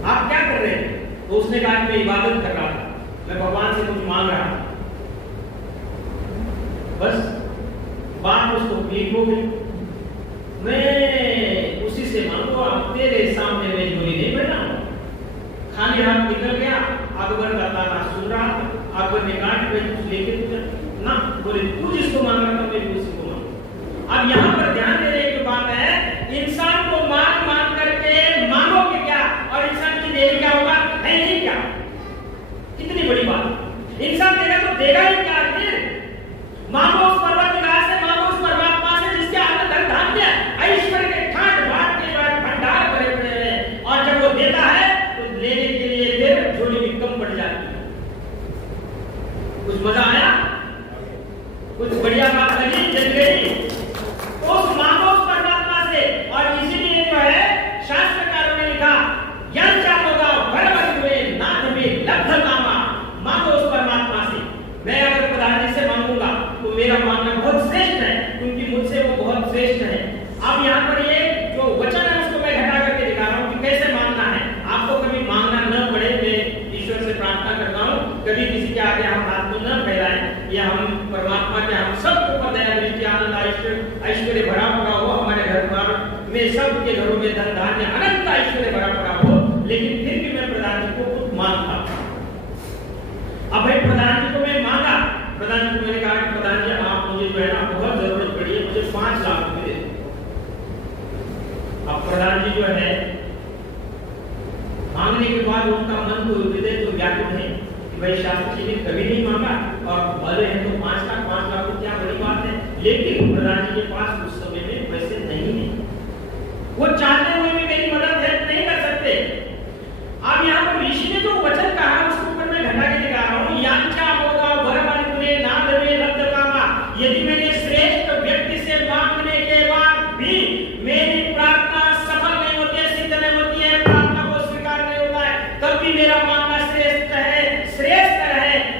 आप क्या कर रहे थे? तो उसने कहा कि मैं इबादत कर रहा था, मैं भगवान से कुछ मांग रहा था। बस बात उसको क्लिक हो गई, मैं उसी से मांगू, अब तेरे सामने मैं झोली नहीं बैठा हूं। खाली हाथ निकल गया, अकबर का ताना सुन रहा था। अकबर ने कहा कि भाई कुछ लेके तुझे ना, बोले तू जिसको मांग रहा था मैं भी उसी को मांगू। अब यहाँ पर ध्यान देने की बात है, इंसान को मांग मांग करके मांगोगे क्या और इंसान की देवी क्या होगा, है नहीं क्या? कितनी बड़ी बात। इंसान देगा तो देगा ही क्या? मांगो उस परमात्मा से, मांगो उस परमात्मा से जिसके अंदर धन धान्य ऐश्वर्य के ठाट बाट के जो है भंडार भरे पड़े हैं, और जब वो देता है तो लेने के लिए फिर झोली भी कम पड़ जाती है। कुछ मजा आया, कुछ बढ़िया बात लगी, जल गई। तो उस मांगो उस परमात्मा से, और इसीलिए जो है शास्त्रकारों ने लिखा यह क्या होगा भरभर हुए नाथ में लब्ध नामा, मांगो उस परमात्मा से। मैं अगर प्रधान जी से मांगूंगा तो मेरा मांगना बहुत श्रेष्ठ है, क्योंकि मुझसे वो बहुत श्रेष्ठ है। अब यहाँ पर ये जो वचन है उसको मैं घटा करके दिखा रहा हूँ कि कैसे मांगना है। आपको कभी मांगना न पड़े, मैं ईश्वर से प्रार्थना करता हूँ कभी किसी के आगे हम हाथ को न फैलाएं, या हम परमात्मा के हम सबके ऊपर दया दृष्टि आनंद ऐश्वर्य भरा पड़ा हो, हमारे घर पर में सबके घरों में धन धान्य अनंत ऐश्वर्य भरा पड़ा हो, लेकिन फिर भी मैं प्रधान जी को कुछ मांगता हूँ। अब भाई प्रधान जी को मैं मांगा, प्रधान जी को मैंने कहा कि प्रधान जी आप मुझे जो है ना बहुत जरूरत पड़ी है, मुझे 5 लाख रुपए दे। अब प्रधान जी जो है मांगने के बाद उनका मन तो हृदय तो व्याकुल है कि भाई शास्त्री जी ने कभी नहीं मांगा और भले हैं तो 5 लाख तो क्या बड़ी बात है। लेकिन प्रधान जी के पास उस समय में पैसे नहीं है, वो चाहते हुए भी मेरी मदद हेल्प नहीं कर सकते। अब यहाँ पर ऋषि ने जो वचन कहा उसको ऊपर मैं घटा के दिखा रहा हूँ, याचा होगा भरभर तुले नाद में रब्द कामा। यदि मैंने श्रेष्ठ व्यक्ति से मांगने के बाद भी मेरी प्रार्थना सफल नहीं होती है, सिद्ध नहीं होती है, प्रार्थना को स्वीकार नहीं होता है, तब भी मेरा मांगना श्रेष्ठ है।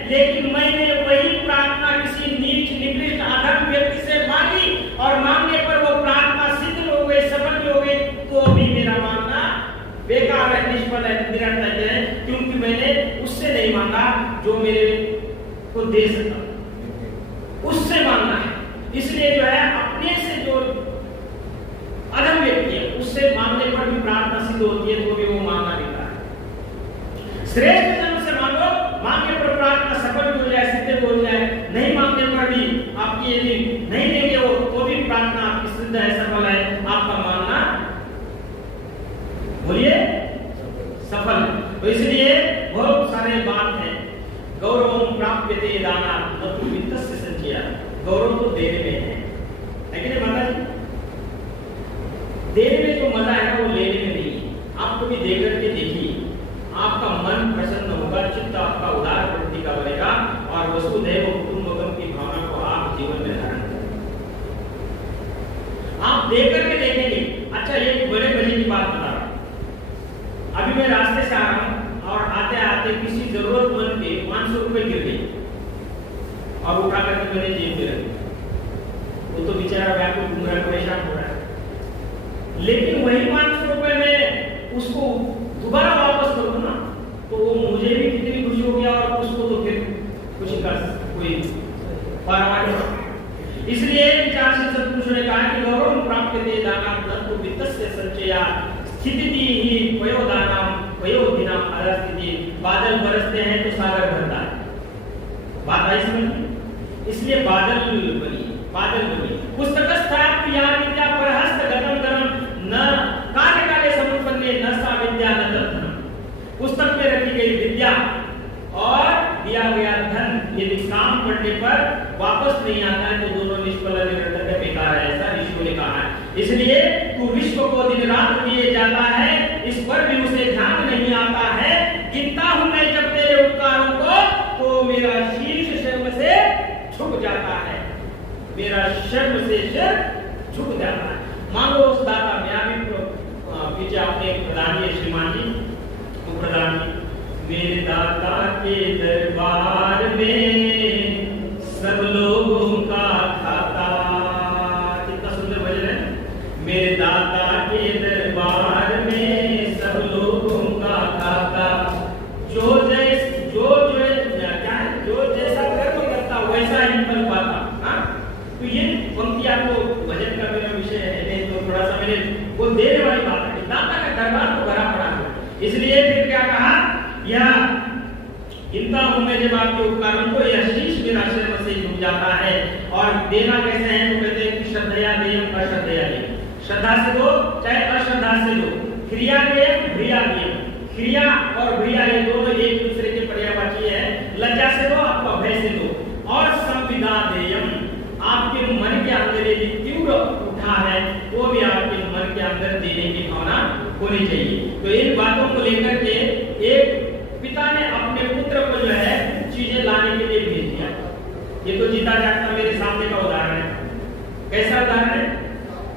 लेकिन मैंने वही प्रार्थना किसी नीच निकृष्ट अधम व्यक्ति से मांगी और मांगने पर वो प्रार्थना सिद्ध हो गई, सफल भी हो गई, तो भी मेरा मांगना बेकार है, निष्फल है, निरर्थक है, क्योंकि मैंने उससे नहीं मांगा जो मेरे को दे सकता, उससे मांगना है। इसलिए जो है अपने से जो अधम व्यक्ति है उससे मांगने पर भी प्रार्थना सिद्ध होती है, तो प्राप्यते दानात् न तु वित्तस्य संचयात्। गौरव तो देने में है कि नहीं माता जी? देने में जो मजा है वो लेने में नहीं। आप कभी दे करके देखिए, आपका मन प्रसन्न होगा, चित्त आपका उदार वृत्ति का बनेगा और वसुधैव कुटुंबकम की भावना को आप जीवन में धारण करेंगे। आप दे करके देखेंगे। अच्छा, एक बड़े मजे की बात बता रहा हूं। अभी मैं रास्ते से आ रहा हूं और आते आते किसी जरूरतमंद के 500 रुपए गिर गए और उठा करके मैंने जेब में रख दिया। वो तो बेचारा व्याकुल घूम रहा है, परेशान हो रहा है, लेकिन वही 500 रुपए में उसको दोबारा वापस करूं ना तो वो मुझे भी कितनी खुशी होगी और उसको तो फिर खुशी का कोई परवाह नहीं। इसलिए विचार से सत्पुरुषों ने कहा कि गौरव प्राप्यते दानात् न तु वित्तस्य संचयात् स्थितिति हि वयोदानां वयोधिनां अरस्थिति। बादल बरसते हैं तो सागर भरता है, बात आई समझ? इसलिए बादल बनी। पुस्तकस्थाप्य या विद्या परहस्त गतम करम न काले काले समुत्पन्ने न सा विद्या न तद्धनम। पुस्तक में रखी गई विद्या और दिया गया धन यदि काम करने पर वापस नहीं आता है तो दोनों निष्फल निरर्थक बेकार है, ऐसा ऋषियों ने कहा है। इसलिए तू विश्व को दिन रात लिए जाता है, इस पर भी उसे ध्यान नहीं आता है। गिनता हूं मैं जब तेरे उपकारों को तो मेरा शीर्ष शर्म से झुक जाता है, मेरा शर्म से सिर झुक जाता है। मानो उस दाता में अभी पीछे आपने प्रधान जी श्रीमान जी तो प्रधान जी, मेरे दाता के दरबार में सब लोगों का खाता। कितना सुंदर भजन है। मेरे दाता के दरबार में सब लोगों का खाता, जो जैसा कर्म करता वैसा ही फल पाता। हाँ, तो ये पंक्ति आपको भजन का मेरा विषय है नहीं तो थोड़ा सा मैंने वो देने वाली बात है। दाता का दरबार तो भरा पड़ा है। इसलिए फिर क्या कहा, यह गिनता हूं मैं जब आपके उपकारों को, यह शीश मेरा शर्म से झुक जाता है। और देना कैसे है तो कहते हैं कि श्रद्धया देयम अश्रद्धया देयम। श्रद्धा से दो चाहे अश्रद्धा से दो। क्रिया देयम भ्रिया देयम। क्रिया और भ्रिया ये दोनों एक दूसरे के पर्यायवाची है। लज्जा से दो, आपको अभय से दो। और संविदा देयम, आपके मन के अंदर यदि तीव्र उठा है वो भी आपके मन के अंदर देने की भावना होनी चाहिए। तो इन बातों को लेकर के एक पिता ने अपने पुत्र को जो है चीजें लाने के लिए भेज दिया। ये तो जीता जागता मेरे सामने का उदाहरण है। कैसा उदाहरण है?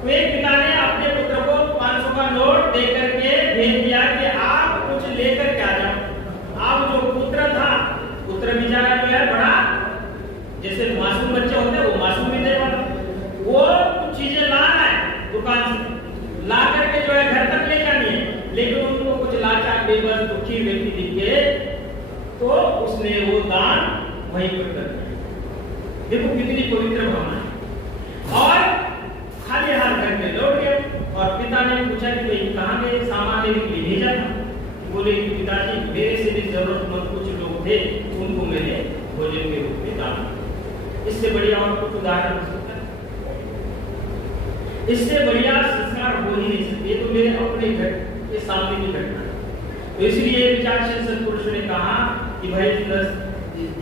तो एक पिता ने अपने पुत्र को 500 का नोट दे करके भेज दिया कि आप कुछ लेकर के आ जाओ। आप जो पुत्र था, पुत्र बेचारा जो है बड़ा जैसे मासूम बच्चे होते हैं, वो मासूम भी नहीं वाला, वो कुछ चीजें लाना है दुकान से, ला करके जो है घर तक ले जानी है। लेकिन उनको कुछ लाचार बेबस दुखी व्यक्ति दिख गए तो उसने वो दान वहीं पर कर दिया। देखो कितनी पवित्र भावना है। और खाली हाथ घर में लौट गया और पिता ने पूछा कि भाई कहाँ गए, सामान लेने के लिए भेजा था। बोले कि पिताजी मेरे से भी जरूरतमंद कुछ लोग थे, उनको मैंने भोजन के रूप में दान। इससे बढ़िया और कुछ उदाहरण हो सकता है? इससे बढ़िया संस्कार हो ही नहीं सकते। तो मेरे अपने घर के सामने की घटना है। तो इसलिए विचारशील सत्पुरुषों ने कहा कि भाई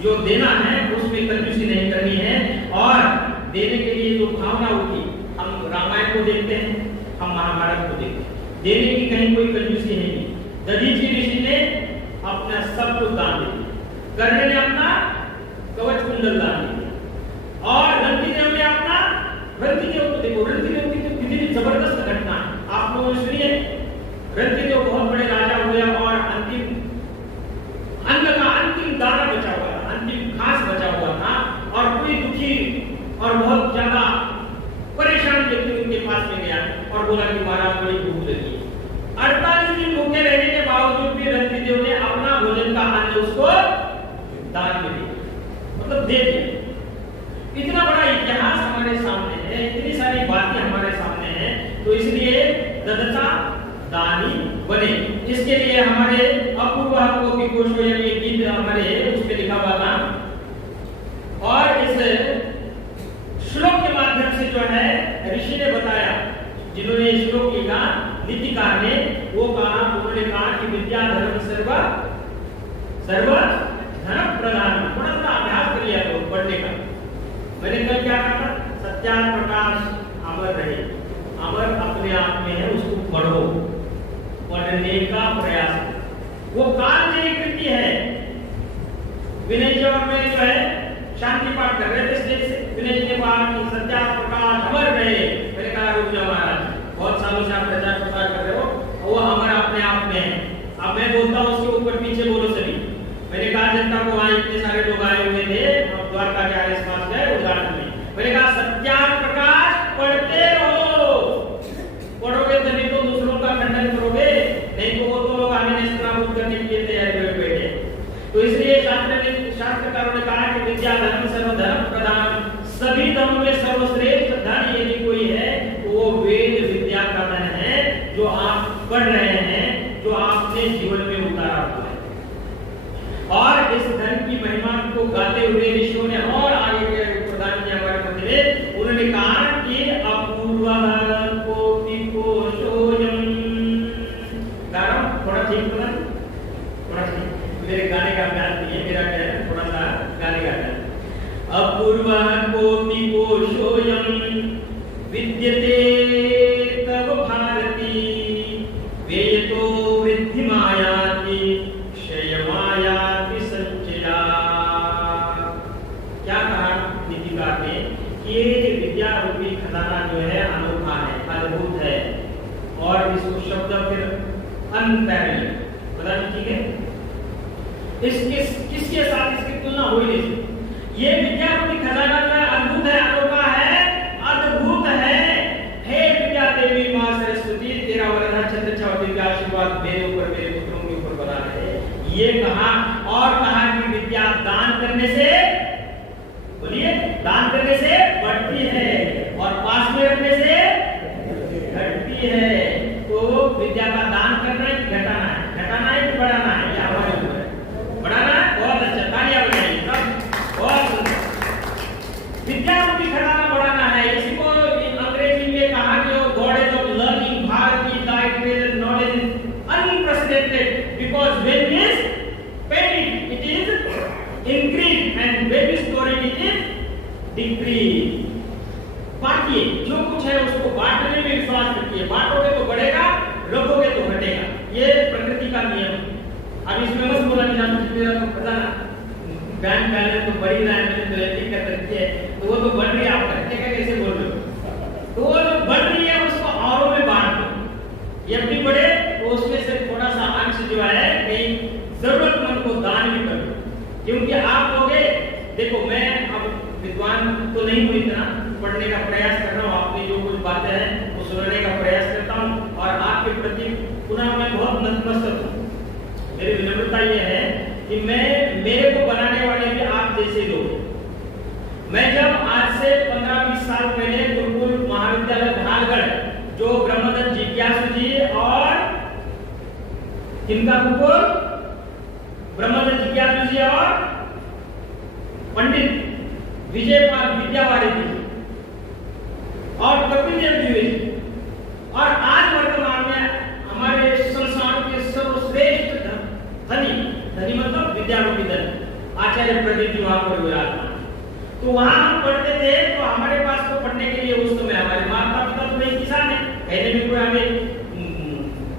जो देना है उसमें कंजूसी नहीं करनी है। और देने के लिए जो भावना उठी, हम रामायण को देखते हैं, हम महाभारत को देखते हैं, देने की कहीं कोई कंजूसी है नहीं। दधीचि ऋषि ने अपना सब कुछ दान दे दिया, कर्ण ने अपना कवच कुंडल दान दिया और रंतिदेव ने अपना, रंतिदेव को देखो, रंतिदेव की तो कितनी जबरदस्त घटना है, आप लोगों ने सुनी है। रंतिदेव बहुत बड़े राजा हुए और अंतिम अन्न का अंतिम दाना बचा हुआ था, अंतिम घास बचा हुआ था और कोई दुखी और बहुत ज्यादा परेशान व्यक्ति उनके पास में गया और बोला कि महाराज बड़ी भूख लगी है। 48 दिन भूखे रहने के बावजूद भी रंतिदेव ने अपना भोजन का अन्न उसको दान में दिया, मतलब दे दिया। इतना बड़ा इतिहास हमारे सामने है, इतनी सारी बातें हमारे सामने हैं। तो इसलिए ददता दानी बने। इसके लिए हमारे अपूर्व की कोशो यानी गीत हमारे उसमें लिखा हुआ था और इस श्लोक के माध्यम से जो है ऋषि ने बताया, जिन्होंने श्लोक लिखा नीतिकार ने, वो कहा, उन्होंने कहा कि विद्या धर्म सर्व धन प्रदान, थोड़ा सा अभ्यास कर लिया करो पढ़ने का। मैंने कल क्या कहा था, सत्यान प्रकाश अमर रहे, अमर अपने आप में है, उसको पढ़ो, पढ़ने का प्रयास करो। वो कालजयी कृति है। विनय जी और मैं जो है शांति पाठ कर रहे थे स्टेज से, विनय जी ने कहा कि सत्यान प्रकाश अमर रहे। मैंने कहा रुक जाओ महाराज, बहुत सालों से आप प्रचार प्रसार कर रहे हो, वो अमर अपने आप में है। अब मैं बोलता हूँ उसके ऊपर पीछे बोलो सभी। मैंने कहा जनता को वहां इतने सारे लोग आए हुए थे, अब द्वारका के आगे पास गए उदाहरण में, मैंने कहा सत्यान प्रकाश पढ़ते रहो, पढ़ोगे तभी तो दूसरों का खंडन करोगे, नहीं तो वो तो लोग आगे निष्काम करने के लिए तैयार हुए बैठे। तो इसलिए शास्त्रकारों ने कहा कि विद्या धर्म सर्वधर्म प्रधान, सभी धर्मों में सर्वश्रेष्ठ धन यदि कोई है तो वो वेद विद्या का धन है, जो आप पढ़ रहे हैं, जो आपने जीवन में उतारा हुआ है। और इस धन की महिमा को गाते हुए ऋषियों ने और आगे के प्रदान किया हमारे मंदिर, उन्होंने कहा कि अपूर्व कोटि कोशोयम, थोड़ा ठीक बोला, थोड़ा ठीक, मेरे गाने का अभ्यास नहीं है, मेरा क्या है थोड़ा सा गाने का अभ्यास। अपूर्व कोटि कोशोयम विद्यते तव भारती, वेयतो वृद्धि मायाति क्षय मायाति संचया। क्या कहा नीतिकार ने कि ये विद्या रूपी खजाना जो है अनोखा है, अद्भुत है, और इसको शब्द फिर अनपैरेलल, पता नहीं ठीक है, किसके साथ इसकी तुलना हो ही नहीं सकती। ये विद्या रूपी खजाना जो है अद्भुत है, अनोखा है, अद्भुत है। हे विद्या देवी मां सरस्वती, तेरा वरदान छत्र छावती का आशीर्वाद मेरे ऊपर, मेरे पुत्रों के ऊपर बना रहे। ये कहा, और कहा कि विद्या दान करने से, बोलिए, दान करने से बढ़ती है और पास में रखने से घटती है। तो विद्या का दान करना है कि घटाना है, घटाना है कि बढ़ाना है, या हमारे ऊपर है, बढ़ाना है। बहुत अच्छा, तालियां बजाइए सब, बहुत सुंदर। विद्या रूपी खजाना बढ़ाना है, इसी को अंग्रेजी में कहा कि god is of learning, Bharati thy treasure knowledge is unprecedented, because when is paid it is increased and when is stored it is decreased। बांटिए, जो कुछ है उसको बांटने में विश्वास रखिए, बांटोगे तो बढ़ेगा, रखोगे तो घटेगा, ये प्रकृति का नियम है। अब इसमें मत बोला कि आप मेरा तो खजाना बैंक बैलेंस तो बढ़ ही रहा है, मैंने तो ऐसी कर रखी है, तो वो तो बढ़ रही है, आप घटने का कैसे बोल रहे हो? तो वो जो बढ़ रही है उसको औरों में बांट दो, ये भी बढ़े तो उसमें से थोड़ा सा अंश जो है कहीं जरूरतमंद को दान भी कर दो। क्योंकि आप लोगे, देखो मैं अब विद्वान तो नहीं हूँ, इतना पढ़ने का प्रयास कर रहा हूँ, आपने जो कुछ बातें हैं वो सुनने का प्रयास करता हूँ, और आपके प्रति पुनः मैं बहुत नतमस्तक हूँ। मेरी विनम्रता ये है कि मेरे को बनाने वाले भी आप जैसे लोग। मैं जब आज से 15-20 साल पहले गुरुकुल महाविद्यालय भालगढ़, जो ब्रह्मदत्त जिज्ञासु जी और किनका गुरुकुल, ब्रह्मदत्त जिज्ञासु जी और पंडित विजयपाल विद्यावारिधि और कपिल देव द्विवेदी, और आज वर्तमान में हमारे संस्थान के सर्वश्रेष्ठ धनी मतलब विद्यारूपी धन आचार्य प्रदीप जी वहां पर विराजमान। तो वहां हम पढ़ते थे, तो हमारे पास तो पढ़ने के लिए उस समय हमारे माता पिता तो नहीं किसान है, कहने में कोई हमें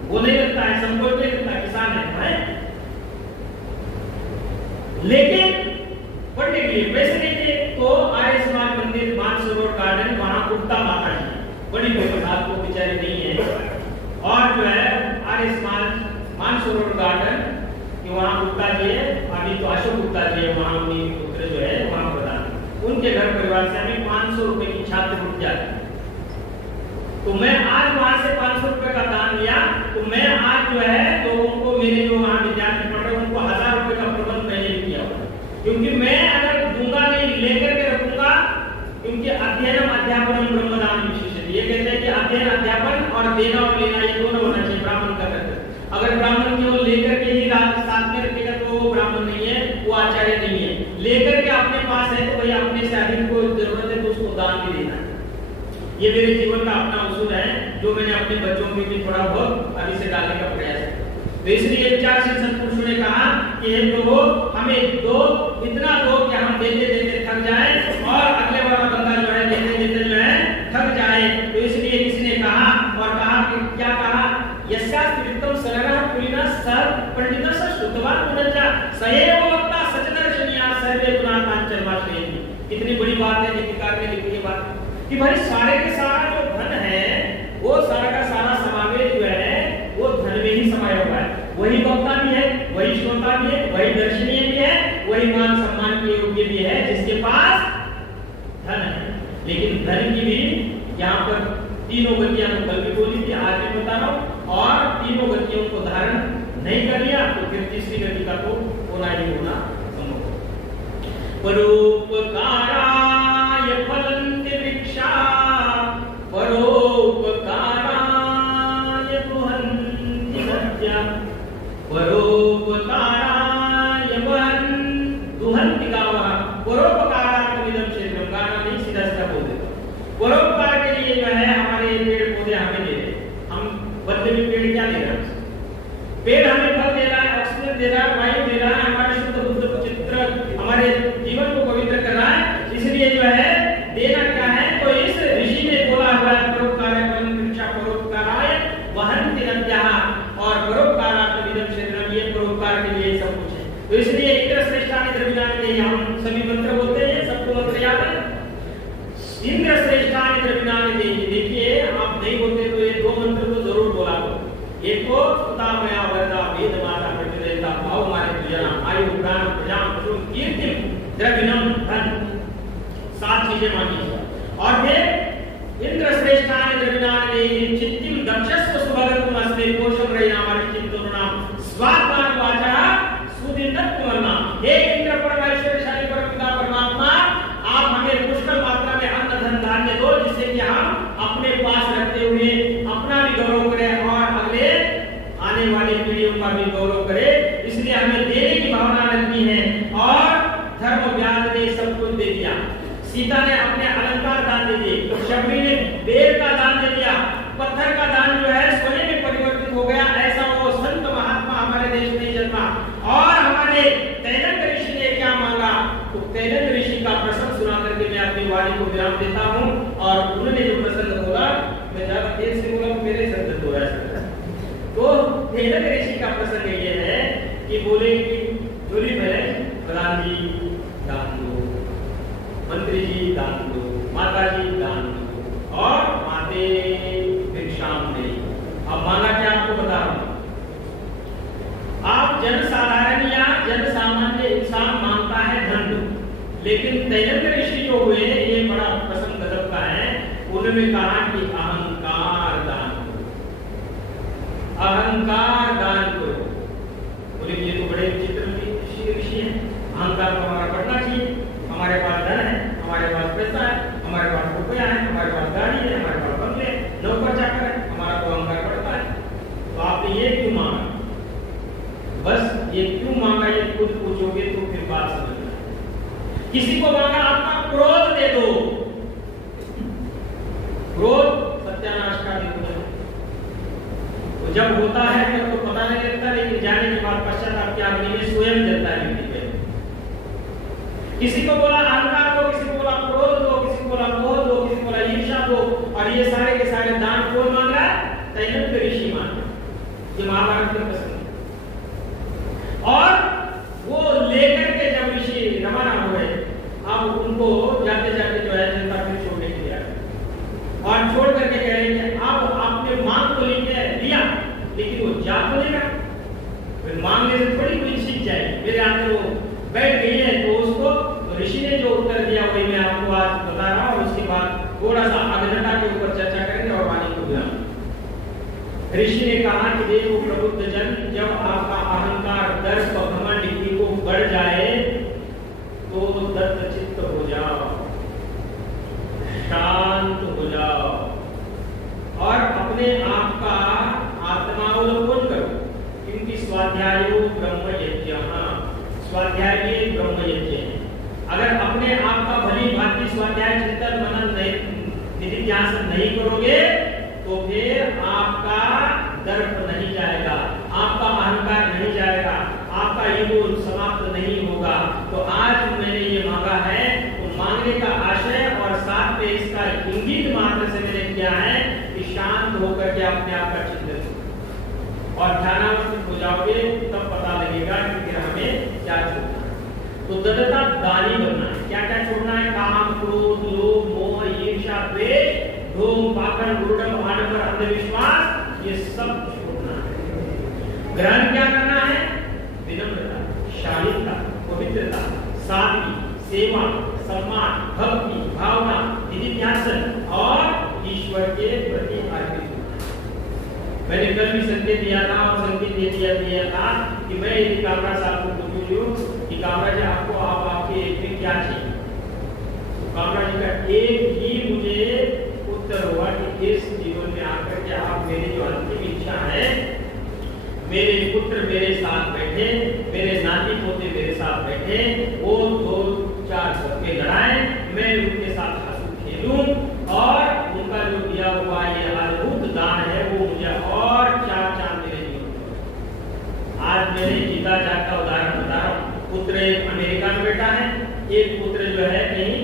वो नहीं लगता है, संकोच नहीं लगता, किसान है, लेकिन पढ़ने के लिए पैसे नहीं थे। तो आर्य समाज मंदिर मानसरोवर गार्डन, वहां गुप्ता माता जी बड़ी प्रसाद को बेचारी नहीं है, और जो है आर्य समाज मानसरोवर गार्डन कि वहां गुप्ता जी है, अभी तो अशोक गुप्ता जी है, वहां उन्हीं पुत्र जो है वहां प्रधान, उनके घर परिवार से हमें 500 रुपए की छात्रवृत्ति जाती। तो मैं आज वहां से 500 रुपए का दान लिया, तो मैं आज जो है लोगों को, मेरे जो वहां विद्यार्थी पढ़ रहे हैं उनको 1000 रुपए का प्रबंध मैंने किया, क्योंकि मैं अगर दूंगा नहीं, लेकर के रखूंगा, क्योंकि अध्ययनम अध्यापनम ब्रह्मदान विशेषण, ये कहते हैं कि अध्ययन अध्यापन और देना और लेना ये दोनों होना चाहिए ब्राह्मण का कर्तव्य। अगर ब्राह्मण केवल लेकर के ही साथ में रखेगा तो वो ब्राह्मण नहीं है, वो आचार्य नहीं है। लेकर के अपने पास है तो भाई अपने से अधिक को जरूरत है तो उसको दान भी देना है। ये मेरे जीवन का अपना उसूल है, जो मैंने अपने बच्चों में भी थोड़ा बहुत अभी से डालने का प्रयास किया। तो इसलिए विचारशील सत्पुरुषों ने कहा कि हे प्रभु हमें दो, इतना दो कि हम देते देते थक जाए और अगले वाला बंदा जो है देते देते जो है थक जाए। तो इसलिए किसी ने कहा और कहा कि क्या कहा, यस्यास्ति वित्तम सरलः पुलिना सर पंडितः श्रुतवान् पुनश्च सएव वक्ता सचदर्शनीया सर्वे गुणाकांचन वाश्रयेति। कितनी बड़ी बात है दीपिकार ने लिखी ये बात कि भाई सारे के सारा जो धन है वो सारा का सारा समावेश जो है वो धन में ही समाया हुआ है। वही वक्ता भी है, वही श्रोता भी है, वही दर्शनीय भी है, वही मान सम्मान के योग्य भी है जिसके पास धन है। लेकिन धन की भी यहाँ पर तीनों गतियां तो कल भी बोली थी, आज भी बता रहा हूं, और तीनों गतियों को धारण नहीं कर लिया तो फिर तीसरी गति का तो होना ही होना संभव है। परोपकाराय फलन्ति वृक्षा परोपकाराय दुहन्ति नद्यः परोपकाराय दुहन्ति गावः परोपकारार्थमिदं शरीरं। गाना नहीं सीधा सीधा बोल देता। परोपकार के लिए जो है हमारे पेड़ पौधे हमें दे रहे, हम बदले में पेड़ क्या दे रहा है? पेड़ हमें फल दे रहा है, ऑक्सीजन दे रहा है, वायु दे रहा है, हमारे शुद्ध बुद्ध चित्र हमारे जीवन को पवित्र कर रहा है। इसलिए जो है देना क्या है, तो इस ऋषि ने बोला हुआ है परोपकाराय फलं वृक्षा परोपकाराय वहन्ति नद्यः और परोपकारार्थमिदं शरीरं। ये परोपकार के लिए सब कुछ है। तो इसलिए इंद्र श्रेष्ठानि द्रविणानि, हम सभी मंत्र बोलते हैं, सबको मंत्र याद है। इंद्र श्रेष्ठानि द्रविणानि देहि। देखिए आप नहीं बोलते तो ये दो मंत्र तो जरूर बोला करो। एक तो स्तुतामया वरदा वेद माता प्रतिदेवता भाव मारे तुजना आयु प्राण प्रजा पशु कीर्ति द्रविणम धन, सात चीजें मांगी। और फिर इंद्र श्रेष्ठानि द्रविणानि देहि चित्तिम दक्षस्व सुभगतम अस्मे कोशम रयनाम चित्तोनाम स्वात्मान वाचा सुदिनत्वना। हे इंद्र परम ऐश्वर्यशाली परमपिता परमात्मा, आप हमें पुष्कल मात्रा में अन्न धन धान्य दो जिससे कि हम अपने पास रखते हुए अपना भी गौरव करें और अगले आने वाली पीढ़ियों का भी गौरव करें। इसलिए हमें देने की भावना रखनी है। और धर्म व्याध ने सब कुछ दे दिया। सीता ने अपने अलंकार दान दे दिए, शबरी ने बेर का दान दे दिया, पत्थर का दान जो है सोने में परिवर्तित हो गया। ऐसा वो संत महात्मा हमारे देश में जन्मा। और हमारे तैलंग ऋषि ने क्या मांगा, तो तैलंग ऋषि का प्रसंग सुना करके मैं अपनी वाणी को विराम देता हूँ। और उन्होंने जो प्रसंग बोला, मैं ज्यादा तेज से बोला मेरे सर दर्द हो रहा है। तो तैलंग ऋषि का प्रसंग ये है कि बोले कि जोली में प्रधान जी दान दो, मंत्री जी दान दो, माता जी दान दो और माते भिक्षाम दे। अब माना क्या आपको बता रहा हूं, आप जन साधारण या जन सामान्य इंसान मांगता है धन, लेकिन तैलंग ऋषि जो हुए ये बड़ा प्रसंग गजब का है। उन्होंने कहा कि अहंकार दान करो, अहंकार दान करो। बोले ये तो बड़े विचित्र ऋषि है, अहंकार तो हमारा बढ़ना चाहिए, हमारे पास धन है, हमारे पास पैसा है, हमारे पास रुपया है, हमारे पास गाड़ी है, हमारे पास बंगले, नौकर चाकर है, हमारा तो अहंकार बढ़ता है। तो आपने ये क्यों मांगा, बस ये क्यों मांगा ये खुद पूछोगे तो फिर बात समझना। किसी को मांगा आपका क्रोध दे दो, क्रोध सत्यानाश का भी है। तो जब होता है तब तो पता नहीं लगता, लेकिन जाने के बाद पश्चाताप की अग्नि में स्वयं जलता है व्यक्ति। किसी को बोला अहंकार दो, किसी को बोला क्रोध दो, किसी को बोला मोह दो, किसी को बोला ईर्ष्या दो, और ये सारे के सारे दान कौन मांग रहा है? तैलंग ऋषि मांग रहा है। ये महाभारत में प्रसंग है। और वो लेकर के जब ऋषि रवाना हुए, अब उनको जाते जाते जो है जनता फिर छोड़ने के लिए आए और छोड़ करके कह रहे हैं अब आपने मांग तो लिया, लेकिन वो जा तो लेगा, फिर मांगने से थोड़ी कोई सीख जाए। मेरे आगे वो बैठ गई है, तो उसको तो ऋषि ने जो उत्तर दिया वही मैं आपको आज बता रहा हूँ। उसके बाद थोड़ा सा अग्रता के ऊपर चर्चा करेंगे और वाणी को विराम। ऋषि ने कहा कि देखो प्रबुद्ध जन, जब आपका अहंकार दर्प घमंड ईगो बढ़ जाए तो दत्त चित्त हो जाओ, शांत हो जाओ और अपने आप का आत्मावलोकन करो। क्योंकि स्वाध्यायो ब्रह्म यज्ञः, स्वाध्याय के ब्रह्म यज्ञ है। अगर अपने आप का भली भांति स्वाध्याय चिंतन मनन निधिध्यासन नहीं करोगे तो फिर आपका दर्प नहीं जाएगा, आपका कहीं वो समाप्त नहीं होगा। तो आज मैंने ये मांगा है, तो मांगने का आशय और साथ में इसका इंगित मात्र से मैंने किया है कि शांत होकर के अपने आप का चिंतन और ध्यानावस्थित हो जाओगे, तब पता लगेगा कि फिर हमें क्या छोड़ना है। तो दृढ़ता दानी बनना है। क्या क्या छोड़ना है? काम, क्रोध, लोभ, मोह, ईर्ष्या, द्वेष, ढोंग, पाखंड, गुरुडम, आडंबर, अंधविश्वास, ये सब छोड़ना है। ग्रहण क्या करना है? विनम्रता, शालीनता, पवित्रता, सादगी, सेवा, सम्मान, भक्ति, भावना, निधिध्यासन और ईश्वर के प्रति अर्पित। मैंने कल भी संकेत दिया था और संकेत दिया था कि मैं यदि कामराज साहब को पूछूं कि कामराज जी आपको आपके एक में क्या चाहिए, तो कामराज जी का एक ही मुझे उत्तर हुआ कि इस जीवन में आकर के आप मेरी जो अंतिम इच्छा है, मेरे पुत्र मेरे साथ बैठे, मेरे नाती पोते मेरे साथ बैठे, वो 2-4 सबके लड़ाए, मैं उनके साथ हंसू खेलूं और उनका जो दिया हुआ ये अद्भुत दान है वो मुझे और 4 चांद मेरे जीवन में। आज मेरे पिता का उदाहरण बता रहा हूं। पुत्र एक अमेरिका में बैठा है, एक पुत्र जो है कहीं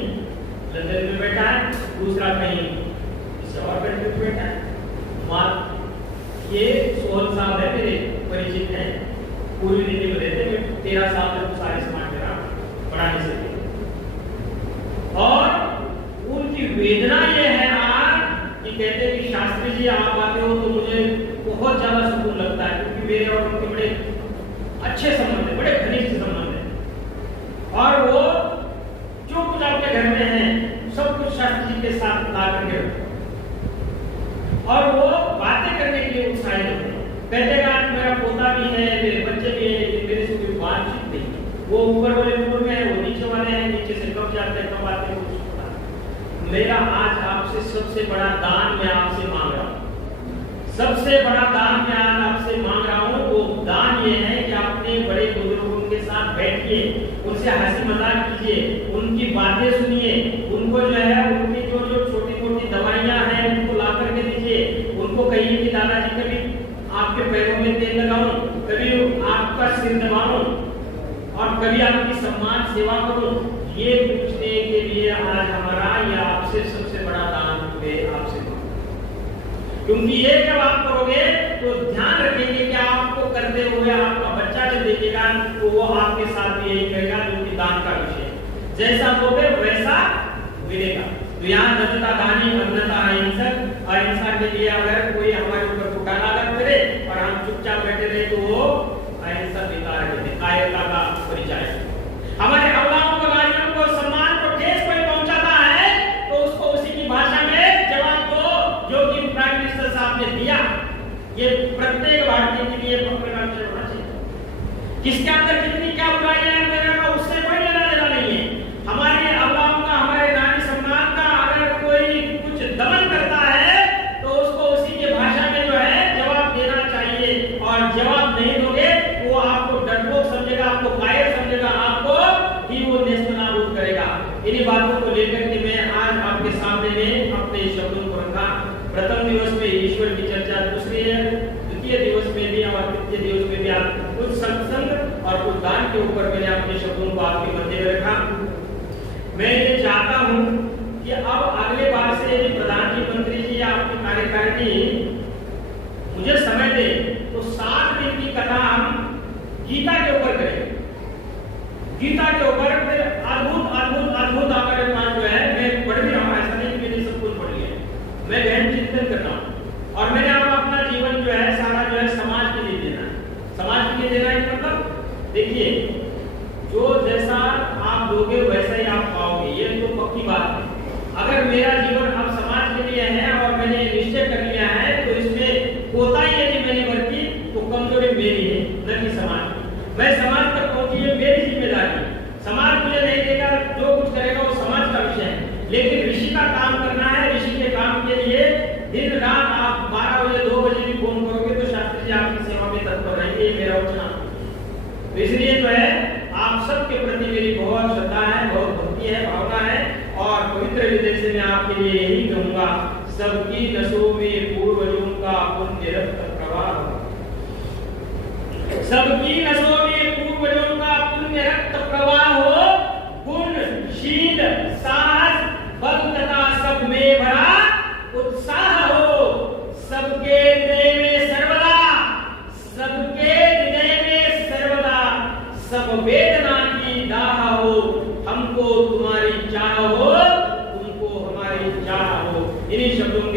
लंदन में बैठा है, दूसरा कहीं किसी और कंट्री में बैठा है। ये सोहल साहब है, मेरे परिचित हैं, पूर्वी दिल्ली में रहते हैं। 13 साल तक सारे समाज मेरा पढ़ाने से थे। और उनकी वेदना ये है आज कि कहते हैं कि शास्त्री जी आप आते हो तो मुझे बहुत ज्यादा सुकून लगता है, क्योंकि मेरे और उनके बड़े अच्छे संबंध है, बड़े घनिष्ठ संबंध है। और वो जो कुछ आपके घर में है सब कुछ शास्त्री जी के साथ ला करके रखते और वो बातें करने के लिए उत्साहित होते हैं। कहते हैं मेरा पोता भी है, मेरे बच्चे भी हैं, लेकिन मेरे से कोई बातचीत नहीं। वो ऊपर वाले फ्लोर में है, वो नीचे वाले हैं, नीचे से कब जाते हैं कब आते हैं कुछ पता नहीं। मेरा आज आपसे सबसे बड़ा दान मैं आपसे मांग रहा हूँ, सबसे बड़ा दान मैं आज आपसे मांग रहा हूँ। वो दान ये है कि अपने बड़े बुजुर्गों के साथ बैठिए, उनसे हंसी मजाक कीजिए, उनकी बातें सुनिए, उनको जो है उनकी जो छोटी मोटी दवाइयां हैं उनको ला करके दीजिए। उनको कहिए कि दादाजी कभी आपके पैरों में तेल लगाऊं, कभी आपका सिर दबाऊं और कभी आपकी सम्मान सेवा करूं। ये पूछने के लिए आज हमारा या आपसे सबसे बड़ा दान है आपसे, क्योंकि ये जब आप करोगे तो ध्यान रखेंगे कि आपको करते हुए आपका बच्चा जब देखेगा तो वो आपके साथ भी यही करेगा, जो कि दान का विषय है। जैसा दोगे वैसा मिलेगा। तो यहाँ दत्तता दानी अन्नता अहिंसक, अहिंसा के लिए अगर कोई हमारे ऊपर फुटाना करे और हम चुपचाप बैठे रहे तो वो अहिंसा बेकार है, कायरता का परिचय। हमारे अवलाओं को गालियों को सम्मान को ठेस कोई पहुंचाता है तो उसको उसी की भाषा में जवाब दो जो कि प्राइम मिनिस्टर साहब ने दिया। ये प्रत्येक भारतीय के लिए होना चाहिए। किसके अंदर कितनी क्या बुराइयां हैं उससे कोई लेना देना नहीं है। हमारे अवलाओं का, हमारे नारी सम्मान का अगर कोई कुछ दमन करता है तो उसको उसी के भाषा में जो है जवाब देना चाहिए। और जवाब नहीं दोगे वो आपको डरपोक समझेगा, आपको कायर समझेगा, आपको ही वो नेस्तनाबूद करेगा। इन्हीं बातों को लेकर के मैं आज आपके सामने में अपने शब्दों को रखा। प्रथम दिवस में ईश्वर की चर्चा दूसरी है, द्वितीय दिवस में भी और तृतीय दिवस में भी आप कुछ सत्संग और कुछ दान के ऊपर मैंने अपने शब्दों को आपके मध्य में रखा। मैं ये चाहता हूं कि अब अगले बार से यदि प्रधानमंत्री जी या आपकी कार्यकारिणी मुझे समय दे तो 7 दिन की कथा हम गीता के ऊपर करें। गीता के ऊपर फिर अद्भुत अद्भुत अद्भुत हमारे पास जो है, मैं पढ़ भी रहा हूँ, ऐसा नहीं कि मैंने सब कुछ पढ़ लिया, मैं गहन चिंतन कर रहा हूँ और मैंने अब अपना जीवन जो है सारा जो है समाज के लिए देना है। समाज के लिए देना है मतलब देखिए, जो जैसा आप दोगे वैसा ही आप पाओगे, ये तो पक्की बात है। अगर मेरा जीवन अब समाज के लिए है और मैंने निश्चय कर लिया है तो इसमें कोताही यदि मैंने बरती तो कमजोरी मेरी है, न कि समाज की। मैं समाज तक पहुंची है, मेरी जिम्मेदारी। समाज मुझे नहीं देगा, जो कुछ करेगा वो समाज का विषय है, लेकिन ऋषि का काम करना है। ऋषि के काम के लिए दिन रात आप 12 बजे 2 बजे भी फोन करोगे तो शास्त्री जी आपकी सेवा में तत्पर रहेंगे, मेरा वचन। तो इसलिए जो है आप सबके प्रति मेरी बहुत श्रद्धा है, बहुत भक्ति है, भावना है और पवित्र हृदय से मैं आपके लिए यही कहूंगा, सबकी नसों में पूर्वजों का पुण्य रक्त प्रवाह, सबकी नसों में पूर्वजों हृदय में सर्वदा, सबके हृदय में सर्वदा सब वेदना की दाह हो, हमको तुम्हारी चाह हो, तुमको हमारी चाह हो। इन्हीं शब्दों